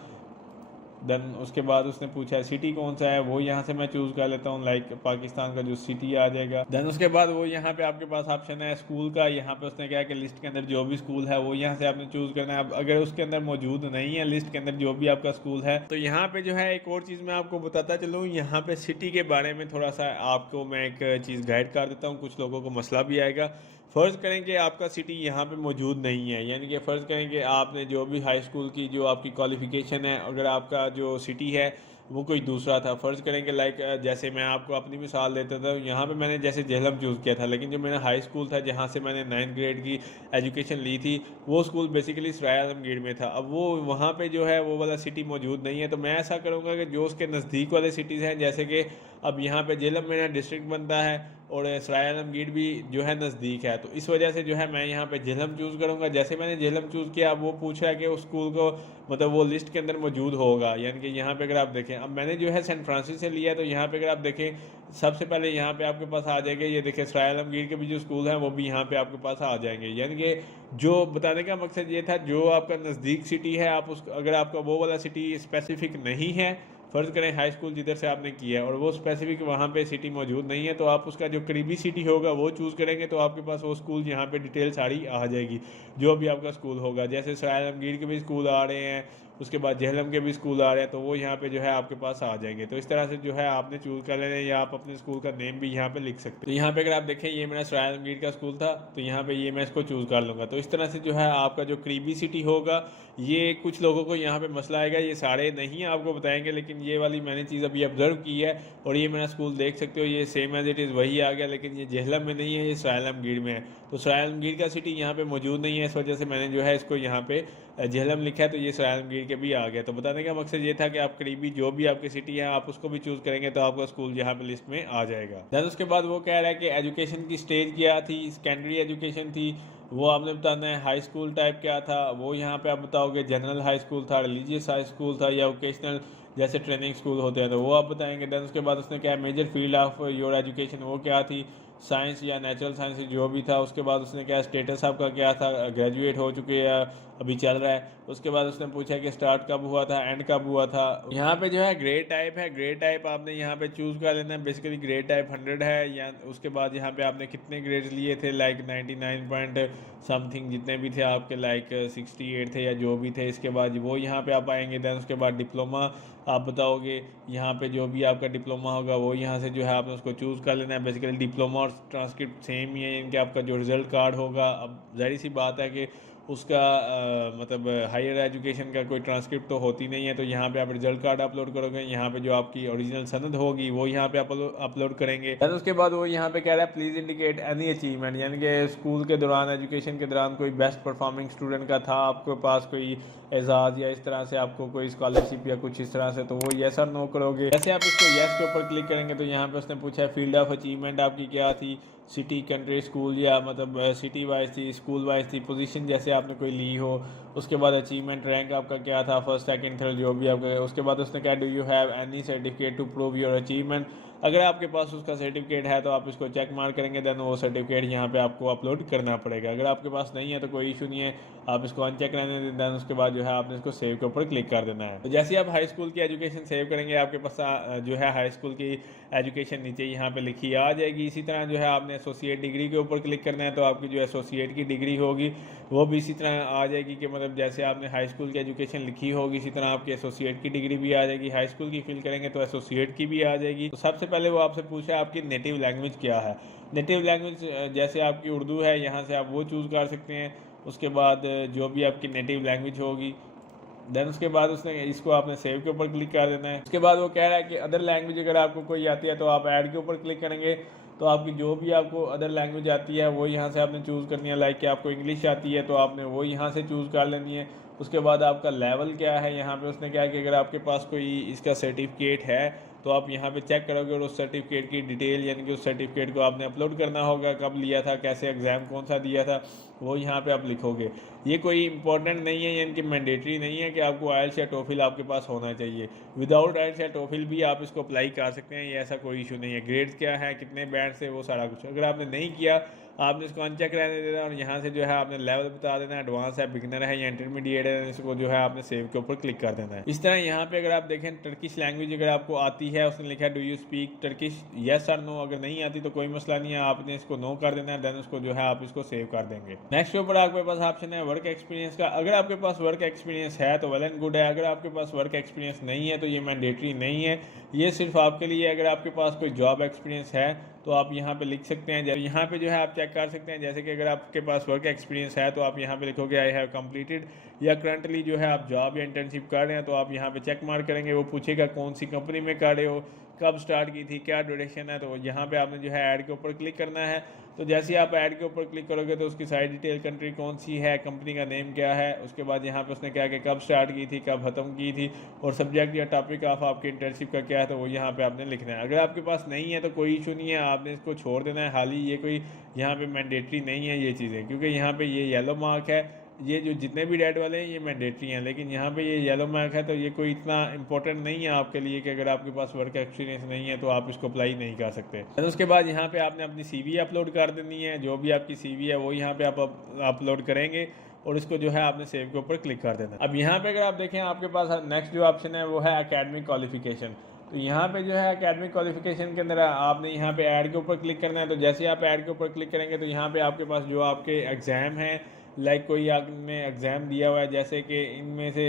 देन उसके बाद उसने पूछा है सिटी कौन सा है, वो यहाँ से मैं चूज़ कर लेता हूँ, लाइक पाकिस्तान का जो सिटी आ जाएगा। देन उसके बाद वो यहाँ पे आपके पास ऑप्शन है स्कूल का। यहाँ पे उसने क्या है कि लिस्ट के अंदर जो भी स्कूल है वो यहाँ से आपने चूज़ करना है। अब अगर उसके अंदर मौजूद नहीं है लिस्ट के अंदर जो भी आपका स्कूल है तो यहाँ पे जो है एक और चीज़ मैं आपको बताता चलूँ, यहाँ पे सिटी के बारे में थोड़ा सा आपको मैं एक चीज़ गाइड कर देता हूँ, कुछ लोगों को मसला भी आएगा। फ़र्ज़ करें कि आपका सिटी यहाँ पे मौजूद नहीं है, यानी कि फ़र्ज़ करें कि आपने जो भी हाई स्कूल की जो आपकी क्वालिफ़िकेशन है, अगर आपका जो सिटी है वो कोई दूसरा था, फ़र्ज़ करें कि लाइक जैसे मैं आपको अपनी मिसाल देता था, यहाँ पे मैंने जैसे झेलम चूज़ किया था, लेकिन जो मेरा हाई स्कूल था जहाँ से मैंने 9th ग्रेड की एजुकेशन ली थी वो स्कूल बेसिकली सराय आलमगीर में था। अब वो वहाँ पे जो है वो वाला सिटी मौजूद नहीं है, तो मैं ऐसा करूँगा कि जो उसके नज़दीक वाले सिटीज़ हैं, जैसे कि अब यहाँ पे झेलम मेरा डिस्ट्रिक्ट बनता है और सराय आलमगीर भी जो है नज़दीक है, तो इस वजह से जो है मैं यहाँ पे झेलम चूज़ करूँगा। जैसे मैंने झेलम चूज़ किया, अब वो पूछ रहा है कि उस स्कूल को मतलब वो लिस्ट के अंदर मौजूद होगा, यानी कि यहाँ पे अगर आप देखें, अब मैंने जो है सेंट फ्रांसिस से लिया, तो यहाँ पे अगर आप देखें सबसे पहले यहाँ पे आपके पास आ जाएंगे, ये देखें सराय आलमगीर के भी जो स्कूल हैं वो भी यहाँ पे आपके पास आ जाएंगे। यानी कि जो बताने का मकसद ये था, जो आपका नज़दीक सिटी है आप उस अगर आपका वो वाला सिटी स्पेसिफिक नहीं है, फ़र्ज़ करें हाई स्कूल जिधर से आपने किया है और वो स्पेसिफिक वहाँ पे सिटी मौजूद नहीं है, तो आप उसका जो करीबी सिटी होगा वो चूज़ करेंगे तो आपके पास वो स्कूल यहाँ पे डिटेल सारी आ जाएगी, जो भी आपका स्कूल होगा। जैसे सराय आलमगीर के भी स्कूल आ रहे हैं, उसके बाद झेलम के भी स्कूल आ रहे हैं, तो वो यहाँ पे जो है आपके पास आ जाएंगे। तो इस तरह से जो है आपने चूज़ कर लेना है, या आप अपने स्कूल का नेम भी यहाँ पे लिख सकते हैं। तो यहाँ पे अगर आप देखें ये मेरा सराय आलमगीर का स्कूल था, तो यहाँ पे ये मैं इसको चूज़ कर लूँगा। तो इस तरह से जो है आपका जो करीबी सिटी होगा, ये कुछ लोगों को यहाँ पे मसला आएगा, ये सारे नहीं आपको बताएंगे, लेकिन ये वाली मैंने चीज़ अभी ऑब्जर्व की है। और ये मेरा स्कूल देख सकते हो, ये सेम एज इट इज़ वही आ गया, लेकिन ये झेलम में नहीं है, ये सराय आलमगीर में है। तो सराय आलमगीर का सिटी यहाँ पे मौजूद नहीं है, इस वजह से मैंने जो है इसको यहाँ पे झेलम लिखा है, तो ये सराय आलमगीर के भी आ गया। तो बताने का मकसद ये था कि आप करीबी जो भी आपकी सिटी है आप उसको भी चूज़ करेंगे तो आपका स्कूल यहाँ पे लिस्ट में आ जाएगा। दैन उसके बाद वो कह रहा है कि एजुकेशन की स्टेज क्या थी, सेकेंडरी एजुकेशन थी, वो आपने बताना है। हाई स्कूल टाइप क्या था, वो यहाँ पे आप बताओगे। जनरल हाई स्कूल था, रिलीजियस हाई स्कूल था, या वोकेशनल जैसे ट्रेनिंग स्कूल होते हैं तो वो आप बताएंगे। दैन उसके बाद उसने क्या major field of your education वो क्या थी, साइंस या नेचुरल साइंस जो भी था। उसके बाद उसने क्या स्टेटस आपका क्या था, ग्रेजुएट हो चुके या अभी चल रहा है। उसके बाद उसने पूछा कि स्टार्ट कब हुआ था, एंड कब हुआ था। यहाँ पे जो है ग्रेड टाइप है, ग्रेड टाइप आपने यहाँ पे चूज़ कर लेना है। बेसिकली ग्रेड टाइप 100 है, या उसके बाद यहाँ पे आपने कितने ग्रेड्स लिए थे, लाइक 99 पॉइंट समथिंग जितने भी थे आपके, लाइक 68 थे या जो भी थे। इसके बाद वो यहाँ पे आप आएंगे। दैन उसके बाद डिप्लोमा आप बताओगे, यहाँ पे जो भी आपका डिप्लोमा होगा वो यहाँ से जो है आपने उसको चूज़ कर लेना है। बेसिकली डिप्लोमा और ट्रांसक्रिप्ट सेम ही है, इनके आपका जो रिज़ल्ट कार्ड होगा। अब जाहिर सी बात है कि उसका मतलब हायर एजुकेशन का कोई ट्रांसक्रिप्ट तो होती नहीं है, तो यहाँ पे आप रिजल्ट कार्ड अपलोड करोगे, यहाँ पे जो आपकी ओरिजिनल सनद होगी वो यहाँ पे अपलोड करेंगे। फिर उसके बाद वो यहाँ पे कह रहा है प्लीज़ इंडिकेट एनी अचीवमेंट, यानी कि स्कूल के दौरान एजुकेशन के दौरान कोई बेस्ट परफॉर्मिंग स्टूडेंट का था आपके पास कोई एजाज़ या इस तरह से आपको कोई स्कॉलरशिप या कुछ इस तरह से, तो वो येस और नो करोगे। जैसे आप इसको येस के ऊपर क्लिक करेंगे तो यहाँ पे उसने पूछा है फील्ड ऑफ अचीवमेंट आपकी क्या थी, सिटी, कंट्री, स्कूल, या मतलब सिटी वाइज थी, स्कूल वाइज थी, पोजीशन जैसे आपने कोई ली हो, उसके बाद अचीवमेंट रैंक आपका क्या था, फर्स्ट सेकंड थर्ड जो भी आपका। उसके बाद उसने कहा do you have any certificate to prove your achievement, अगर आपके पास उसका सर्टिफिकेट है तो आप इसको चेक मार्क करेंगे, देन वो सर्टिफिकेट यहाँ पे आपको अपलोड करना पड़ेगा। अगर आपके पास नहीं है तो कोई इशू नहीं है, आप इसको अनचेक रहने दें, देन उसके बाद जो है आपने इसको सेव के ऊपर क्लिक कर देना है। तो जैसे आप हाई स्कूल की एजुकेशन सेव करेंगे आपके पास जो है हाई स्कूल की एजुकेशन नीचे यहाँ पे लिखी आ जाएगी। इसी तरह जो है आपने एसोसिएट डिग्री के ऊपर क्लिक करना है तो आपकी जो एसोसिएट की डिग्री होगी वो भी इसी तरह आ जाएगी कि मतलब जैसे आपने हाई स्कूल की एजुकेशन लिखी होगी इसी तरह आपकी एसोसिएट की डिग्री भी आ जाएगी। हाई स्कूल की फिल करेंगे तो एसोसिएट की भी आ जाएगी। तो सबसे पहले वो आपसे पूछा आपकी नेटिव लैंग्वेज क्या है। नेटिव लैंग्वेज जैसे आपकी उर्दू है, यहाँ से आप वो चूज़ कर सकते हैं। उसके बाद जो भी आपकी नेटिव लैंग्वेज होगी, देन उसके बाद उसने इसको आपने सेव के ऊपर क्लिक कर देना है। उसके बाद वो कह रहा है कि अदर लैंग्वेज अगर आपको कोई आती है तो आप ऐड के ऊपर क्लिक करेंगे तो आपकी जो भी आपको अदर लैंग्वेज आती है वो यहाँ से आपने चूज़ करनी है। लाइक कि आपको इंग्लिश आती है तो आपने वो यहाँ से चूज़ कर लेनी है। उसके बाद आपका लेवल क्या है, यहाँ पे उसने क्या कि अगर आपके पास कोई इसका सर्टिफिकेट है तो आप यहाँ पे चेक करोगे और उस सर्टिफिकेट की डिटेल यानी कि उस सर्टिफिकेट को आपने अपलोड करना होगा, कब लिया था, कैसे एग्ज़ाम कौन सा दिया था, वो यहाँ पे आप लिखोगे। ये कोई इंपॉर्टेंट नहीं है, यानी कि मैंडेटरी नहीं है कि आपको आइल्स या टोफिल आपके पास होना चाहिए। विदाउट आइल्स या टोफिल भी आप इसको अप्लाई कर सकते हैं, ये ऐसा कोई इशू नहीं है। ग्रेड्स क्या है, कितने बैंड से, वो सारा कुछ अगर आपने नहीं किया आपने इसको अनचेक रहने देना और यहाँ से जो है आपने लेवल बता देना, एडवांस है, बिगनर है या इंटरमीडिएट है, इसको जो है आपने सेव के ऊपर क्लिक कर देना है। इस तरह यहाँ पे अगर आप देखें टर्किश लैंग्वेज अगर आपको आती है, उसने लिखा है do you speak Turkish, yes और नो। अगर नहीं आती तो कोई मसला नहीं है, आपने इसको नो कर देना है, देन उसको जो है आप इसको सेव कर देंगे। नेक्स्ट के ऊपर आपके पास ऑप्शन है वर्क एक्सपीरियंस का। अगर आपके पास वर्क एक्सपीरियंस है तो वेल एंड गुड है, अगर आपके पास वर्क एक्सपीरियंस नहीं है तो ये मैंडेटरी नहीं है, ये सिर्फ आपके लिए। अगर आपके पास कोई जॉब एक्सपीरियंस है तो आप यहाँ पे लिख सकते हैं। यहाँ पे जो है आप चेक कर सकते हैं, जैसे कि अगर आपके पास वर्क एक्सपीरियंस है तो आप यहाँ पे लिखोगे आई हैव कंप्लीटेड, या करंटली जो है आप जॉब या इंटर्नशिप कर रहे हैं तो आप यहाँ पे चेक मार्क करेंगे। वो पूछेगा कौन सी कंपनी में कर रहे हो, कब स्टार्ट की थी, क्या ड्यूरेशन है, तो यहाँ पे आपने जो है ऐड के ऊपर क्लिक करना है। तो जैसे ही आप ऐड के ऊपर क्लिक करोगे तो उसकी साइड डिटेल, कंट्री कौन सी है, कंपनी का नेम क्या है, उसके बाद यहाँ पे उसने क्या कि कब स्टार्ट की थी, कब ख़त्म की थी, और सब्जेक्ट या टॉपिक ऑफ आपकी इंटर्नशिप का क्या है, तो वो यहाँ पे आपने लिखना है। अगर आपके पास नहीं है तो कोई इशू नहीं है, आपने इसको छोड़ देना है। हाल ही ये कोई यहाँ पे मैंडेटरी नहीं है ये चीज़ें, क्योंकि यहाँ पे ये येलो मार्क है, ये जो जितने भी रेड वाले हैं ये मैंडेटरी हैं, लेकिन यहाँ पे ये येलो मार्क है तो ये कोई इतना इंपॉर्टेंट नहीं है आपके लिए कि अगर आपके पास वर्क एक्सपीरियंस नहीं है तो आप इसको अप्लाई नहीं कर सकते। तो उसके बाद यहाँ पे आपने अपनी सीवी अपलोड कर देनी है, जो भी आपकी सीवी है वो यहाँ पे आप अपलोड करेंगे और इसको जो है आपने सेव के ऊपर क्लिक कर देना। अब यहाँ पे अगर आप देखें आपके पास नेक्स्ट जो ऑप्शन है वो है एकेडमिक क्वालिफिकेशन। तो यहाँ पे जो है एकेडमिक क्वालिफिकेशन के अंदर आपने यहाँ पे ऐड के ऊपर क्लिक करना है। तो जैसे आप ऐड के ऊपर क्लिक करेंगे तो यहाँ पे आपके पास जो आपके एग्ज़ाम हैं, लाइक कोई आपने एग्ज़ाम दिया हुआ है, जैसे कि इनमें से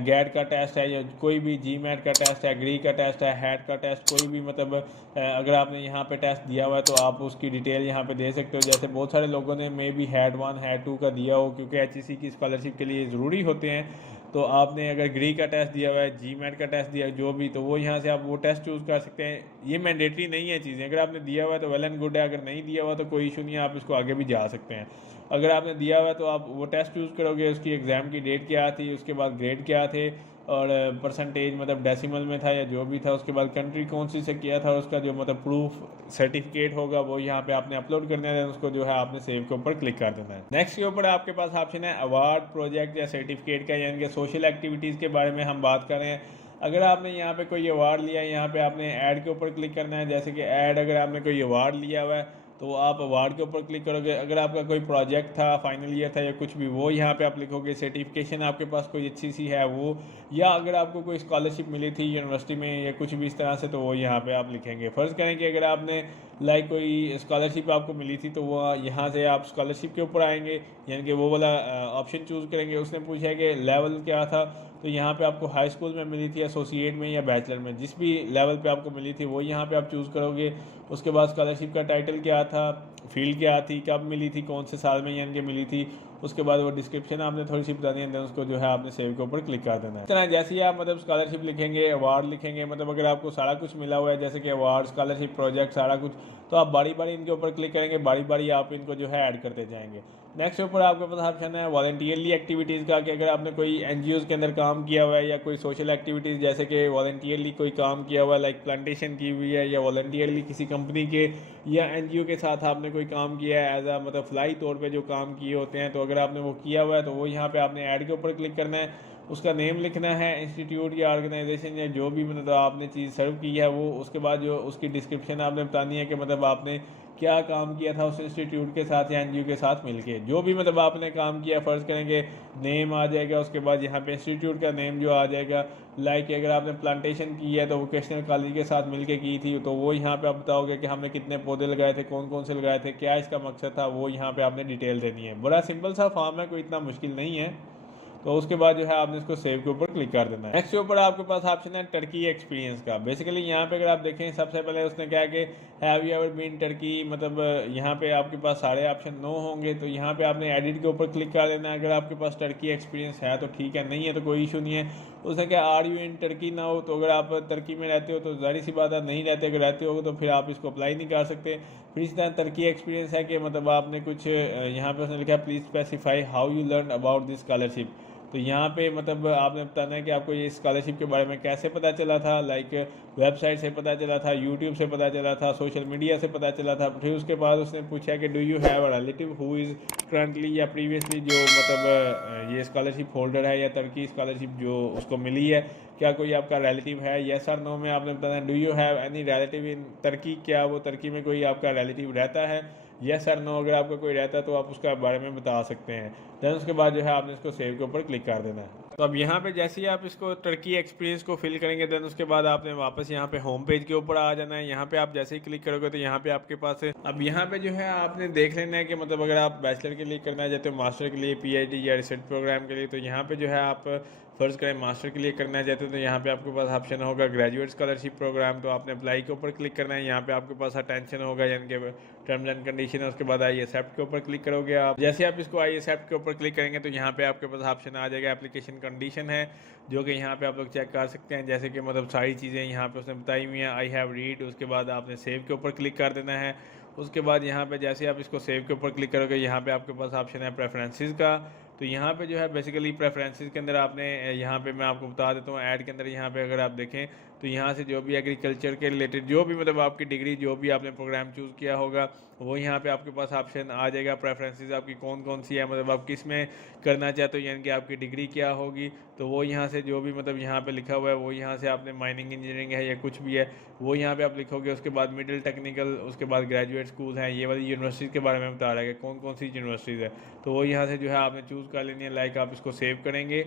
गैट का टेस्ट है या कोई भी जीमैट का टेस्ट है, ग्री का टेस्ट है, हैट का टेस्ट, कोई भी मतलब अगर आपने यहाँ पे टेस्ट दिया हुआ है तो आप उसकी डिटेल यहाँ पे दे सकते हो। जैसे बहुत सारे लोगों ने मे बी हैट 1 हैट 2 का दिया हो, क्योंकि HEC की स्कॉलरशिप के लिए ज़रूरी होते हैं। तो आपने अगर ग्री का टेस्ट दिया हुआ है, जीमैट का टेस्ट दिया जो भी, तो वो यहाँ से आप वो टेस्ट चूज़ कर सकते हैं। ये मैंडेटरी नहीं है चीज़ें, अगर आपने दिया हुआ है तो वेल एंड गुड है, अगर नहीं दिया हुआ तो कोई इशू नहीं है, आप इसको आगे भी जा सकते हैं। अगर आपने दिया हुआ है तो आप वो टेस्ट चूज़ करोगे, उसकी एग्ज़ाम की डेट क्या थी, उसके बाद ग्रेड क्या थे और परसेंटेज मतलब डेसिमल में था या जो भी था, उसके बाद कंट्री कौन सी से किया था, उसका जो मतलब प्रूफ सर्टिफिकेट होगा वो यहाँ पे आपने अपलोड करना है, उसको जो है आपने सेव के ऊपर क्लिक कर देना है। नेक्स्ट के ऊपर आपके पास ऑप्शन है अवार्ड, प्रोजेक्ट या सर्टिफिकेट का, यानी कि सोशल एक्टिविटीज़ के बारे में हम बात कर रहे हैं। अगर आपने यहाँ पे कोई अवार्ड लिया है, यहाँ पे आपने ऐड के ऊपर क्लिक करना है। जैसे कि ऐड अगर आपने कोई अवार्ड लिया हुआ है तो आप अवार्ड के ऊपर क्लिक करोगे। अगर आपका कोई प्रोजेक्ट था, फाइनल ईयर था या कुछ भी, वो यहाँ पे आप लिखोगे। सर्टिफिकेशन आपके पास कोई अच्छी सी है वो, या अगर आपको कोई स्कॉलरशिप मिली थी यूनिवर्सिटी में या कुछ भी इस तरह से, तो वो यहाँ पे आप लिखेंगे। फ़र्ज़ करें कि अगर आपने लाइक कोई स्कॉलरशिप आपको मिली थी तो वो यहाँ से आप स्कॉलरशिप के ऊपर आएंगे, यानी कि वो वाला ऑप्शन चूज़ करेंगे। उसने पूछा है कि लेवल क्या था, तो यहाँ पे आपको हाई स्कूल में मिली थी, एसोसिएट में या बैचलर में, जिस भी लेवल पे आपको मिली थी वो यहाँ पे आप चूज़ करोगे। उसके बाद स्कॉलरशिप का टाइटल क्या था, फील्ड क्या थी, कब मिली थी, कौन से साल में यानी कि मिली थी। उसके बाद वो डिस्क्रिप्शन आपने थोड़ी सी बतानी है, देन उसको जो है आपने सेव के ऊपर क्लिक कर देना है। इस तरह जैसे ही आप मतलब स्कॉलरशिप लिखेंगे, अवार्ड लिखेंगे, मतलब अगर आपको सारा कुछ मिला हुआ है जैसे कि अवार्ड, स्कॉलरशिप, प्रोजेक्ट, सारा कुछ, तो आप बारी बारी इनके ऊपर क्लिक करेंगे, बारी बारी आप इनको जो है ऐड करते जाएंगे। नेक्स्ट ऊपर आपके पास ऑप्शन है वॉलंटियरली एक्टिविटीज़ का, कि अगर आपने कोई एनजीओज़ के अंदर काम किया हुआ है या कोई सोशल एक्टिविटीज़ जैसे कि वॉलंटियरली कोई काम किया हुआ है, लाइक प्लांटेशन की हुई है, या वॉलंटियरली किसी कंपनी के या एनजीओ के साथ आपने कोई काम किया है एज आ मतलब फ्लाई तौर पे जो काम किए होते हैं, तो अगर आपने वो किया हुआ है तो वो यहाँ पे आपने ऐड के ऊपर क्लिक करना है, उसका नेम लिखना है, इंस्टीट्यूट या ऑर्गेनाइजेशन या जो भी मतलब आपने चीज़ सर्व की है वो, उसके बाद जो उसकी डिस्क्रिप्शन आपने बतानी है कि मतलब आपने क्या काम किया था उस इंस्टीट्यूट के साथ या एनजीओ के साथ मिलके, जो भी मतलब आपने काम किया, फ़र्ज़ करेंगे नेम आ जाएगा, उसके बाद यहाँ पे इंस्टीट्यूट का नेम जो आ जाएगा, लाइक अगर आपने प्लांटेशन की है तो वोकेशनल कॉलेज के साथ मिलके की थी, तो वो यहाँ पे आप बताओगे कि हमने कितने पौधे लगाए थे, कौन कौन से लगाए थे, क्या इसका मकसद था, वो यहाँ पे आपने डिटेल देनी है। बड़ा सिंपल सा फॉर्म है, कोई इतना मुश्किल नहीं है। तो उसके बाद जो है आपने इसको सेव के ऊपर क्लिक कर देना है। नेक्स्ट के ऊपर आपके पास ऑप्शन है टर्की एक्सपीरियंस का। बेसिकली यहाँ पे अगर आप देखें सबसे पहले उसने क्या है कि have you ever been Turkey, मतलब यहाँ पे आपके पास सारे ऑप्शन नो होंगे, तो यहाँ पे आपने एडिट के ऊपर क्लिक कर देना है। अगर आपके पास टर्की एक्सपीरियंस है तो ठीक है, नहीं है तो कोई इशू नहीं है। उसने क्या आर यू इन टर्की ना हो, तो अगर आप टर्की में रहते हो तो जाहिर सी बात है, नहीं रहते, अगर रहते हो तो फिर आप इसको अप्लाई नहीं कर सकते। फिर इस तरह टर्की एक्सपीरियंस है कि मतलब आपने कुछ यहाँ पे उसने लिखा है please specify how you learn about this scholarship, तो यहाँ पे मतलब आपने बताना है कि आपको ये स्कॉलरशिप के बारे में कैसे पता चला था, लाइक वेबसाइट से पता चला था, यूट्यूब से पता चला था, सोशल मीडिया से पता चला था। फिर उसके बाद उसने पूछा कि do you have a relative who is currently या प्रीवियसली जो मतलब ये स्कॉलरशिप होल्डर है या टर्की स्कॉलरशिप जो उसको मिली है, क्या कोई आपका रिलेटिव है, येस और नो में आपने बताना है। Do you have any relative in Turkey, क्या वो टर्की में कोई आपका रिलेटिव रहता है, येस और नो। अगर आपका कोई रहता है तो आप उसका बारे में बता सकते हैं। देन उसके बाद जो है आपने इसको सेव के ऊपर क्लिक कर देना है। तो अब यहाँ पे जैसे ही आप इसको टर्की एक्सपीरियंस को फिल करेंगे, देन उसके बाद आपने वापस यहाँ पे होम पेज के ऊपर आ जाना है। यहाँ पे आप जैसे ही क्लिक करोगे तो यहाँ पे आपके पास अब यहाँ पे जो है आपने देख लेना है कि मतलब अगर आप बैचलर के लिए करना चाहते हो, मास्टर के लिए, पीएचडी या रिसर्च प्रोग्राम के लिए, तो यहाँ पे जो है आप फ़र्ज़ करें मास्टर के लिए करना चाहते हो तो यहाँ पे आपके पास ऑप्शन होगा ग्रेजुएट स्कॉलरशिप प्रोग्राम, तो आपने अप्लाई के ऊपर क्लिक करना है। यहाँ पे आपके पास अटेंशन होगा यानी कि टर्म्स एंड कंडीशन है। उसके बाद आई एक्सेप्ट के ऊपर क्लिक करोगे आप। जैसे आप इसको आई एक्सेप्ट के ऊपर क्लिक करेंगे तो यहाँ पे आपके पास ऑप्शन आ जाएगा एप्लीकेशन कंडीशन है, जो कि यहाँ पे आप लोग चेक कर सकते हैं। जैसे कि मतलब सारी चीज़ें यहाँ पे उसने बताई हुई हैं, आई हैव रीड। उसके बाद आपने सेव के ऊपर क्लिक कर देना है। उसके बाद यहाँ पे जैसे आप इसको सेव के ऊपर क्लिक करोगे, यहाँ पे आपके पास ऑप्शन है प्रेफरेंसेस का। तो यहाँ पे जो है बेसिकली प्रेफरेंसेस के अंदर आपने यहाँ पे मैं आपको बता देता हूँ, ऐड के अंदर यहाँ पे अगर आप देखें तो यहाँ से जो भी एग्रीकल्चर के रिलेटेड जो भी मतलब आपकी डिग्री जो भी आपने प्रोग्राम चूज़ किया होगा वो यहाँ पे आपके पास ऑप्शन आ जाएगा। प्रेफरेंसेस आपकी कौन कौन सी है, मतलब आप किस में करना चाहते हो, यानी कि आपकी डिग्री क्या होगी, तो वो यहाँ से जो भी मतलब यहाँ पे लिखा हुआ है वो यहाँ से आपने माइनिंग इंजीनियरिंग है या कुछ भी है वो यहाँ पे आप लिखोगे। उसके बाद मिडिल टेक्निकल, उसके बाद ग्रेजुएट स्कूल हैं, ये वाली यूनिवर्सिटीज़ के बारे में बता रहा है कि कौन कौन सी यूनिवर्सिटीज़ है, तो वो यहाँ से जो है आपने चूज़ कर लेनी है। लाइक आप इसको सेव करेंगे।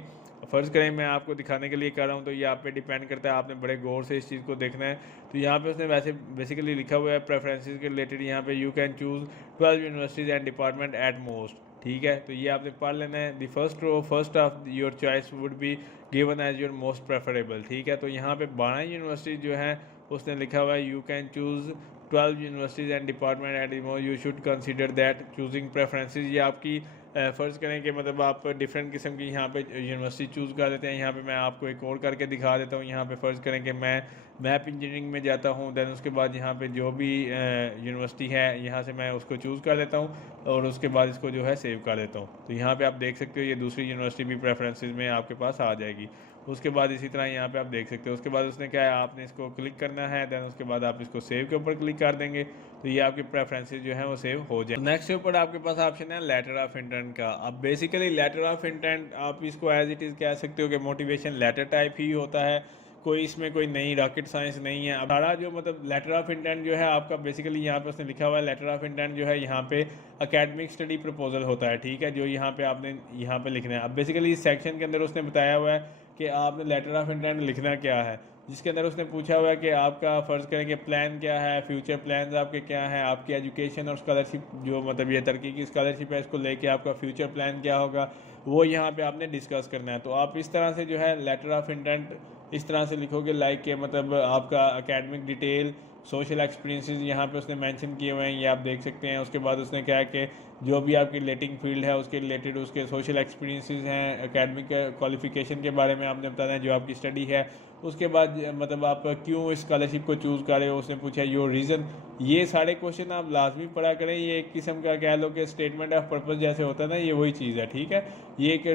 फ़र्ज़ करें मैं आपको दिखाने के लिए कर रहा हूँ, तो ये आप पे डिपेंड करता है, आपने बड़े गौर से इस चीज़ को देखना है। तो यहाँ पे उसने वैसे बेसिकली लिखा हुआ है प्रेफरेंसेस के रिलेटेड, यहाँ पे you can choose 12 universities and department at most, ठीक है। तो ये आपने पढ़ लेना है। The first row first of your choice would be given as your most preferable, ठीक है। तो यहाँ पे 12 यूनिवर्सिटी जो है उसने लिखा हुआ है you can choose 12 universities and department at most, you should consider that choosing preferences. ये आपकी फ़र्ज़ करें कि मतलब आप डिफरेंट किस्म की यहाँ पे यूनिवर्सिटी चूज़ कर देते हैं। यहाँ पे मैं आपको एक और करके दिखा देता हूँ। यहाँ पे फ़र्ज़ करें कि मैं मैप इंजीनियरिंग में जाता हूँ, देन उसके बाद यहाँ पे जो भी यूनिवर्सिटी है यहाँ से मैं उसको चूज़ कर लेता हूँ और उसके बाद इसको जो है सेव कर देता हूँ। तो यहाँ पे आप देख सकते हो ये दूसरी यूनिवर्सिटी भी प्रेफरेंसेस में आपके पास आ जाएगी। उसके बाद इसी तरह यहाँ पे आप देख सकते हो। उसके बाद उसने क्या है, आपने इसको क्लिक करना है, देन उसके बाद आप इसको सेव के ऊपर क्लिक कर देंगे तो ये आपकी प्रेफरेंसेस जो है वो सेव हो जाए। नेक्स्ट के ऊपर आपके पास ऑप्शन है लेटर ऑफ इंटेंट का। अब बेसिकली लेटर ऑफ इंटेंट आप इसको एज इट इज़ कह सकते हो कि मोटिवेशन लेटर टाइप ही होता है, कोई इसमें कोई नई रॉकेट साइंस नहीं है। अब सारा जो मतलब लेटर ऑफ इंटेंट जो है आपका बेसिकली यहाँ पे उसने लिखा हुआ है लेटर ऑफ इंटेंट जो है यहाँ पे एकेडमिक स्टडी प्रपोजल होता है, ठीक है, जो यहाँ पे आपने यहाँ पे लिखना है। अब बेसिकली इस सेक्शन के अंदर उसने बताया हुआ है कि आपने लेटर ऑफ इंटेंट लिखना क्या है, जिसके अंदर उसने पूछा हुआ है कि आपका फ़र्ज़ करें कि प्लान क्या है, फ्यूचर प्लान्स आपके क्या हैं, आपकी एजुकेशन और स्कॉलरशिप जो मतलब ये तरक्की की स्कॉलरशिप है इसको लेके आपका फ्यूचर प्लान क्या होगा, वो यहाँ पे आपने डिस्कस करना है। तो आप इस तरह से जो है लेटर ऑफ इंटेंट इस तरह से लिखोगे लाइक के मतलब आपका एकेडमिक डिटेल सोशल एक्सपीरियंसेस यहाँ पे उसने मेंशन किए हुए हैं, ये आप देख सकते हैं। उसके बाद उसने कहा कि जो भी आपकी रिलेटिंग फील्ड है उसके रिलेटेड उसके सोशल एक्सपीरियंसेस हैं, एकेडमिक क्वालिफिकेशन के बारे में आपने बताना है, जो आपकी स्टडी है। उसके बाद मतलब आप क्यों इस स्कॉलरशिप को चूज़ कर रहे हो, उसने पूछा योर रीज़न। ये सारे क्वेश्चन आप लाजमी पढ़ा करें, ये एक किस्म का कह लो कि स्टेटमेंट ऑफ पर्पस जैसे होता है ना, ये वही चीज़ है, ठीक है। ये एक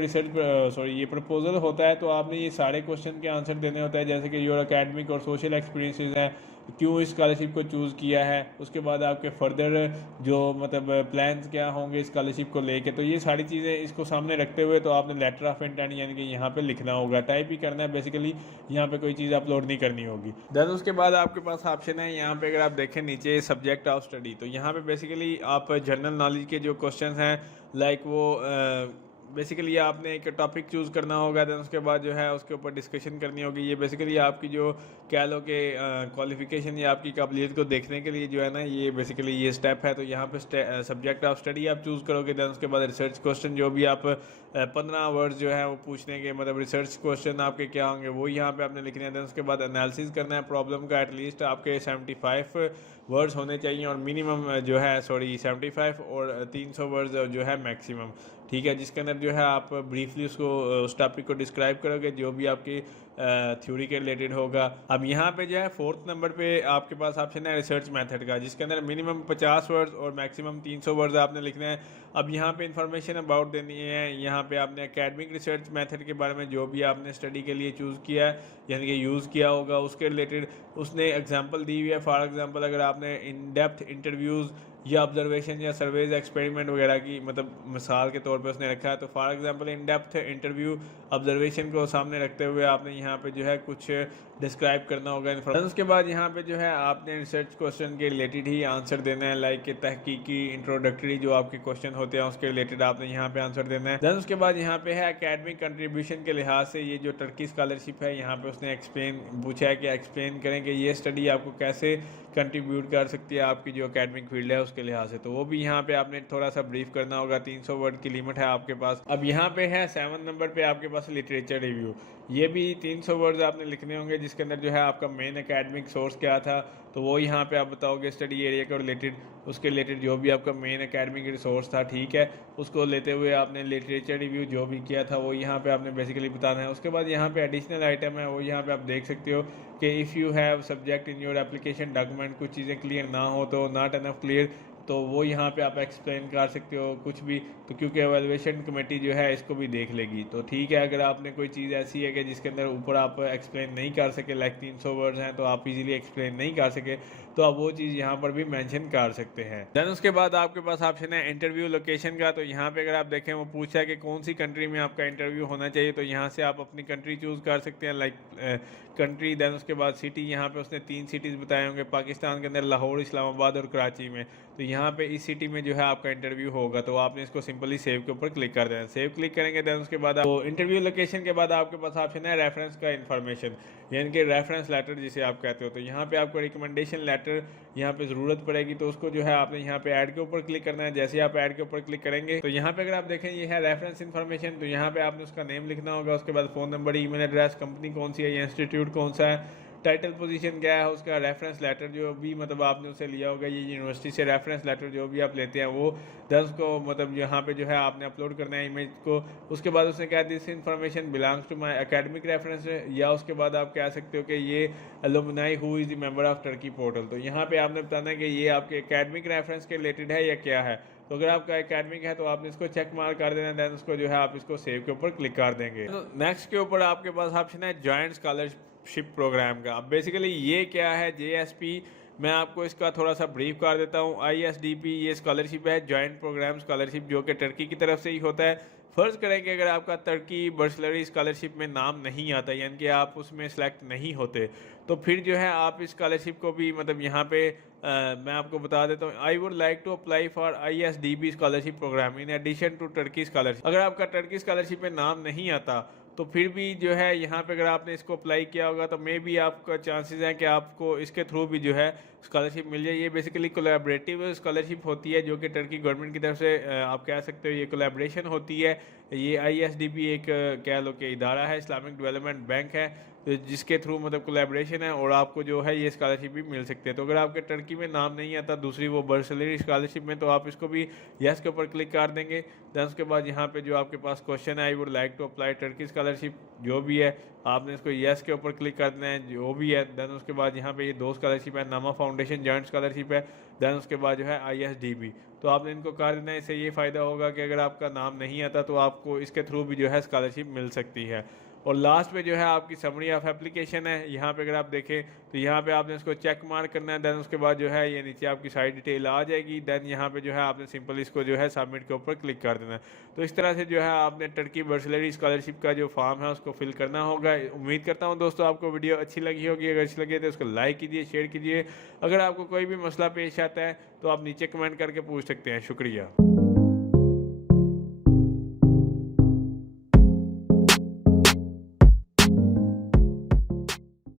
ये प्रपोजल होता है, तो आपने ये सारे क्वेश्चन के आंसर देने होते हैं, जैसे कि योर एकेडमिक और सोशल एक्सपीरियंसेस हैं, क्यों इस स्कॉलरशिप को चूज़ किया है, उसके बाद आपके फर्दर जो मतलब प्लान्स क्या होंगे स्कॉलरशिप को लेके। तो ये सारी चीज़ें इसको सामने रखते हुए तो आपने लेटर ऑफ इंटेंट यानी कि यहाँ पे लिखना होगा, टाइप ही करना है बेसिकली, यहाँ पे कोई चीज़ अपलोड नहीं करनी होगी। देन उसके बाद आपके पास ऑप्शन है यहाँ पे, अगर आप देखें नीचे सब्जेक्ट ऑफ स्टडी, तो यहाँ पे बेसिकली आप जनरल नॉलेज के जो क्वेश्चन हैं लाइक वो बेसिकली आपने एक टॉपिक चूज़ करना होगा, देन उसके बाद जो है उसके ऊपर डिस्कशन करनी होगी। ये बेसिकली आपकी जो कह लो कि क्वालिफिकेशन या आपकी काबिलियत को देखने के लिए जो है ना, ये बेसिकली ये स्टेप है। तो यहाँ पे सब्जेक्ट ऑफ स्टडी आप चूज़ करोगे, देन उसके बाद रिसर्च क्वेश्चन जो भी आप 15 वर्ड्स जो है वो पूछने के मतलब रिसर्च क्वेश्चन आपके क्या होंगे वो यहाँ पे आपने लिखने हैं। देन उसके बाद एनालिसिस करना है प्रॉब्लम का, एटलीस्ट आपके 75 वर्ड्स होने चाहिए और मिनिमम जो है 75 और 300 वर्ड्स जो है मैक्सिमम, ठीक है, जिसके अंदर जो है आप ब्रीफली उसको उस टॉपिक को डिस्क्राइब करोगे जो भी आपकी थ्योरी के रिलेटेड होगा। अब यहाँ पे जो है 4th नंबर पे आपके पास ऑप्शन है रिसर्च मेथड का, जिसके अंदर मिनिमम 50 वर्ड्स और मैक्सिमम 300 वर्ड्स आपने लिखना है। अब यहाँ पे इंफॉर्मेशन अबाउट देनी है, यहाँ पे आपने एकेडमिक रिसर्च मेथड के बारे में जो भी आपने स्टडी के लिए चूज़ किया है यानी कि यूज़ किया होगा उसके रिलेटेड उसने एग्जांपल दी हुई है। फॉर एग्जांपल अगर आपने इन डेप्थ इंटरव्यूज़ या ऑब्जर्वेशन या सर्वेज एक्सपेरिमेंट वगैरह की मतलब मिसाल के तौर पे उसने रखा है, तो for example in depth interview observation को सामने रखते हुए आपने यहाँ पे जो है कुछ डिस्क्राइब करना होगा इन्फॉर्मेशन। उसके बाद यहाँ पे जो है आपने रिसर्च क्वेश्चन के रिलेटेड ही आंसर देना है, लाइक तहकीकी इंट्रोडक्टरी जो आपके क्वेश्चन होते हैं उसके रिलेटेड आपने यहाँ पे आंसर देना है। देन उसके बाद यहाँ पे है एकेडमिक कंट्रीब्यूशन के लिहाज से ये जो टर्की स्कॉलरशिप है, यहाँ पे उसने एक्सप्लेन पूछा है कि एक्सप्लेन करें कि ये स्टडी आपको कैसे कंट्रीब्यूट कर सकती है आपकी जो एकेडमिक फील्ड है उसके लिहाज से, तो वो भी यहाँ पे आपने थोड़ा सा ब्रीफ करना होगा। 300 वर्ड की लिमिट है आपके पास। अब यहाँ पे है 7 नंबर पे आपके पास लिटरेचर रिव्यू, ये भी 300 वर्ड्स आपने लिखने होंगे, जिसके अंदर जो है आपका मेन एकेडमिक सोर्स क्या था, तो वो यहाँ पे आप बताओगे स्टडी एरिया के रिलेटेड, उसके रिलेटेड जो भी आपका मेन एकेडमिक रिसोर्स था, ठीक है, उसको लेते हुए आपने लिटरेचर रिव्यू जो भी किया था वो यहाँ पे आपने बेसिकली बताना है। उसके बाद यहाँ पे एडिशनल आइटम है, वो यहाँ पे आप देख सकते हो कि if you have subject in your application document, कुछ चीज़ें क्लियर ना हो तो नॉट एनफ क्लियर, तो वो यहाँ पे आप एक्सप्लेन कर सकते हो कुछ भी, तो क्योंकि एवेलुएशन कमेटी जो है इसको भी देख लेगी, तो ठीक है। अगर आपने कोई चीज़ ऐसी है कि जिसके अंदर ऊपर आप एक्सप्लेन नहीं कर सके, लाइक 300 वर्ड्स हैं तो आप इजीली एक्सप्लेन नहीं कर सके, तो आप वो चीज़ यहाँ पर भी मेंशन कर सकते हैं। देन उसके बाद आपके पास ऑप्शन है इंटरव्यू लोकेशन का, तो यहाँ पे अगर आप देखें वो पूछा है कि कौन सी कंट्री में आपका इंटरव्यू होना चाहिए, तो यहाँ से आप अपनी कंट्री चूज़ कर सकते हैं, लाइक कंट्री। देन उसके बाद सिटी, यहाँ पे उसने 3 सिटीज़ बताए होंगे पाकिस्तान के अंदर, लाहौर, इस्लामाबाद और कराची में, तो यहाँ पे इस सिटी में जो है आपका इंटरव्यू होगा, तो आपने इसको सिंपली सेव के ऊपर क्लिक कर देना। सेव क्लिक करेंगे देन उसके बाद तो इंटरव्यू लोकेशन के बाद आपके पास ऑप्शन है रेफरेंस का इन्फॉर्मेशन, यानी कि रेफरेंस लेटर जिसे आप कहते हो, तो यहाँ पे आपको रिकमेंडेशन लेटर यहाँ पे ज़रूरत पड़ेगी, तो उसको जो है आपने यहाँ पे ऐड के ऊपर क्लिक करना है। जैसे आप ऐड के ऊपर क्लिक करेंगे तो यहाँ पे अगर आप देखें ये है रेफरेंस इन्फॉर्मेशन, तो यहाँ पे आपने उसका नेम लिखना होगा, उसके बाद phone number, email address, company कौन सी है, ये इंस्टीट्यूट कौन सा है, टाइटल पोजीशन क्या है, उसका रेफरेंस लेटर जो भी मतलब आपने उसे लिया होगा, ये यूनिवर्सिटी से रेफरेंस लेटर जो भी आप लेते हैं वो 10 को मतलब यहाँ पे जो है आपने अपलोड करना है इमेज को। उसके बाद उसने कहा this information belongs to my academic reference, या उसके बाद आप कह सकते हो कि ये alumni who is the member of Turkey portal, तो यहाँ पे आपने बताना है कि ये आपके एकेडमिक रेफरेंस के रिलेटेड है या क्या है। तो अगर आपका एकेडमिक है तो आपने इसको चेक मार्क कर देना, देन उसको जो है आप इसको सेव के ऊपर क्लिक कर देंगे। तो नेक्स्ट के ऊपर आपके पास ऑप्शन है जॉइंट स्कॉलरशिप प्रोग्राम का। अब बेसिकली ये क्या है JSP, मैं आपको इसका थोड़ा सा ब्रीफ कर देता हूँ। ISDP ये स्कॉलरशिप है, जॉइंट प्रोग्राम स्कॉलरशिप, जो कि टर्की की तरफ से ही होता है। फ़र्ज़ करें कि अगर आपका टर्की बर्सलरी स्कॉलरशिप में नाम नहीं आता, यानी कि आप उसमें सेलेक्ट नहीं होते, तो फिर जो है आप इस स्कॉलरशिप को भी मतलब यहाँ पे मैं आपको बता देता हूँ, I would like to apply for ISDP scholarship programme in addition to Turkey scholarship. अगर आपका टर्की स्कॉलरशिप में नाम नहीं आता तो फिर भी जो है यहाँ पे अगर आपने इसको अप्लाई किया होगा तो मे बी आपका चांसेस हैं कि आपको इसके थ्रू भी जो है स्कॉलरशिप मिल जाए। ये बेसिकली कोलैबोरेटिव स्कॉलरशिप होती है जो कि टर्की गवर्नमेंट की तरफ से आप कह सकते हो ये कोलैबोरेशन होती है। ये ISDB एक कह लो कि इदारा है, इस्लामिक डेवलपमेंट बैंक है, तो जिसके थ्रू मतलब कोलैबोरेशन है और आपको जो है ये स्कॉलरशिप भी मिल सकती है। तो अगर आपके टर्की में नाम नहीं आता दूसरी वो बर्सलरी स्कॉलरशिप में, तो आप इसको भी यस के ऊपर क्लिक कर देंगे। दैन उसके बाद यहाँ पे जो आपके पास क्वेश्चन है, I would like to apply Turkey scholarship, जो भी है आपने इसको यस के ऊपर क्लिक कर देना है, जो भी है। दैन उसके बाद यहाँ पे ये दो स्कॉलरशिप है, नामा फाउंडेशन जॉइंट स्कॉलरशिप है, दैन उसके बाद जो है ISDB, तो आपने इनको कर देना है। इससे ये फ़ायदा होगा कि अगर आपका नाम नहीं आता तो आपको इसके थ्रू भी जो है स्कॉलरशिप मिल सकती है। और लास्ट में जो है आपकी समरी ऑफ एप्लीकेशन है, यहाँ पे अगर आप देखें तो यहाँ पे आपने इसको चेक मार्क करना है। दैन उसके बाद जो है ये नीचे आपकी सारी डिटेल आ जाएगी। दैन यहाँ पे जो है आपने सिंपल इसको जो है सबमिट के ऊपर क्लिक कर देना है। तो इस तरह से जो है आपने टर्की बर्सलरी स्कॉलरशिप का जो फॉर्म है उसको फिल करना होगा। उम्मीद करता हूँ दोस्तों आपको वीडियो अच्छी लगी होगी। अगर अच्छी लगी तो उसको लाइक कीजिए, शेयर कीजिए। अगर आपको कोई भी मसला पेश आता है तो आप नीचे कमेंट करके पूछ सकते हैं। शुक्रिया।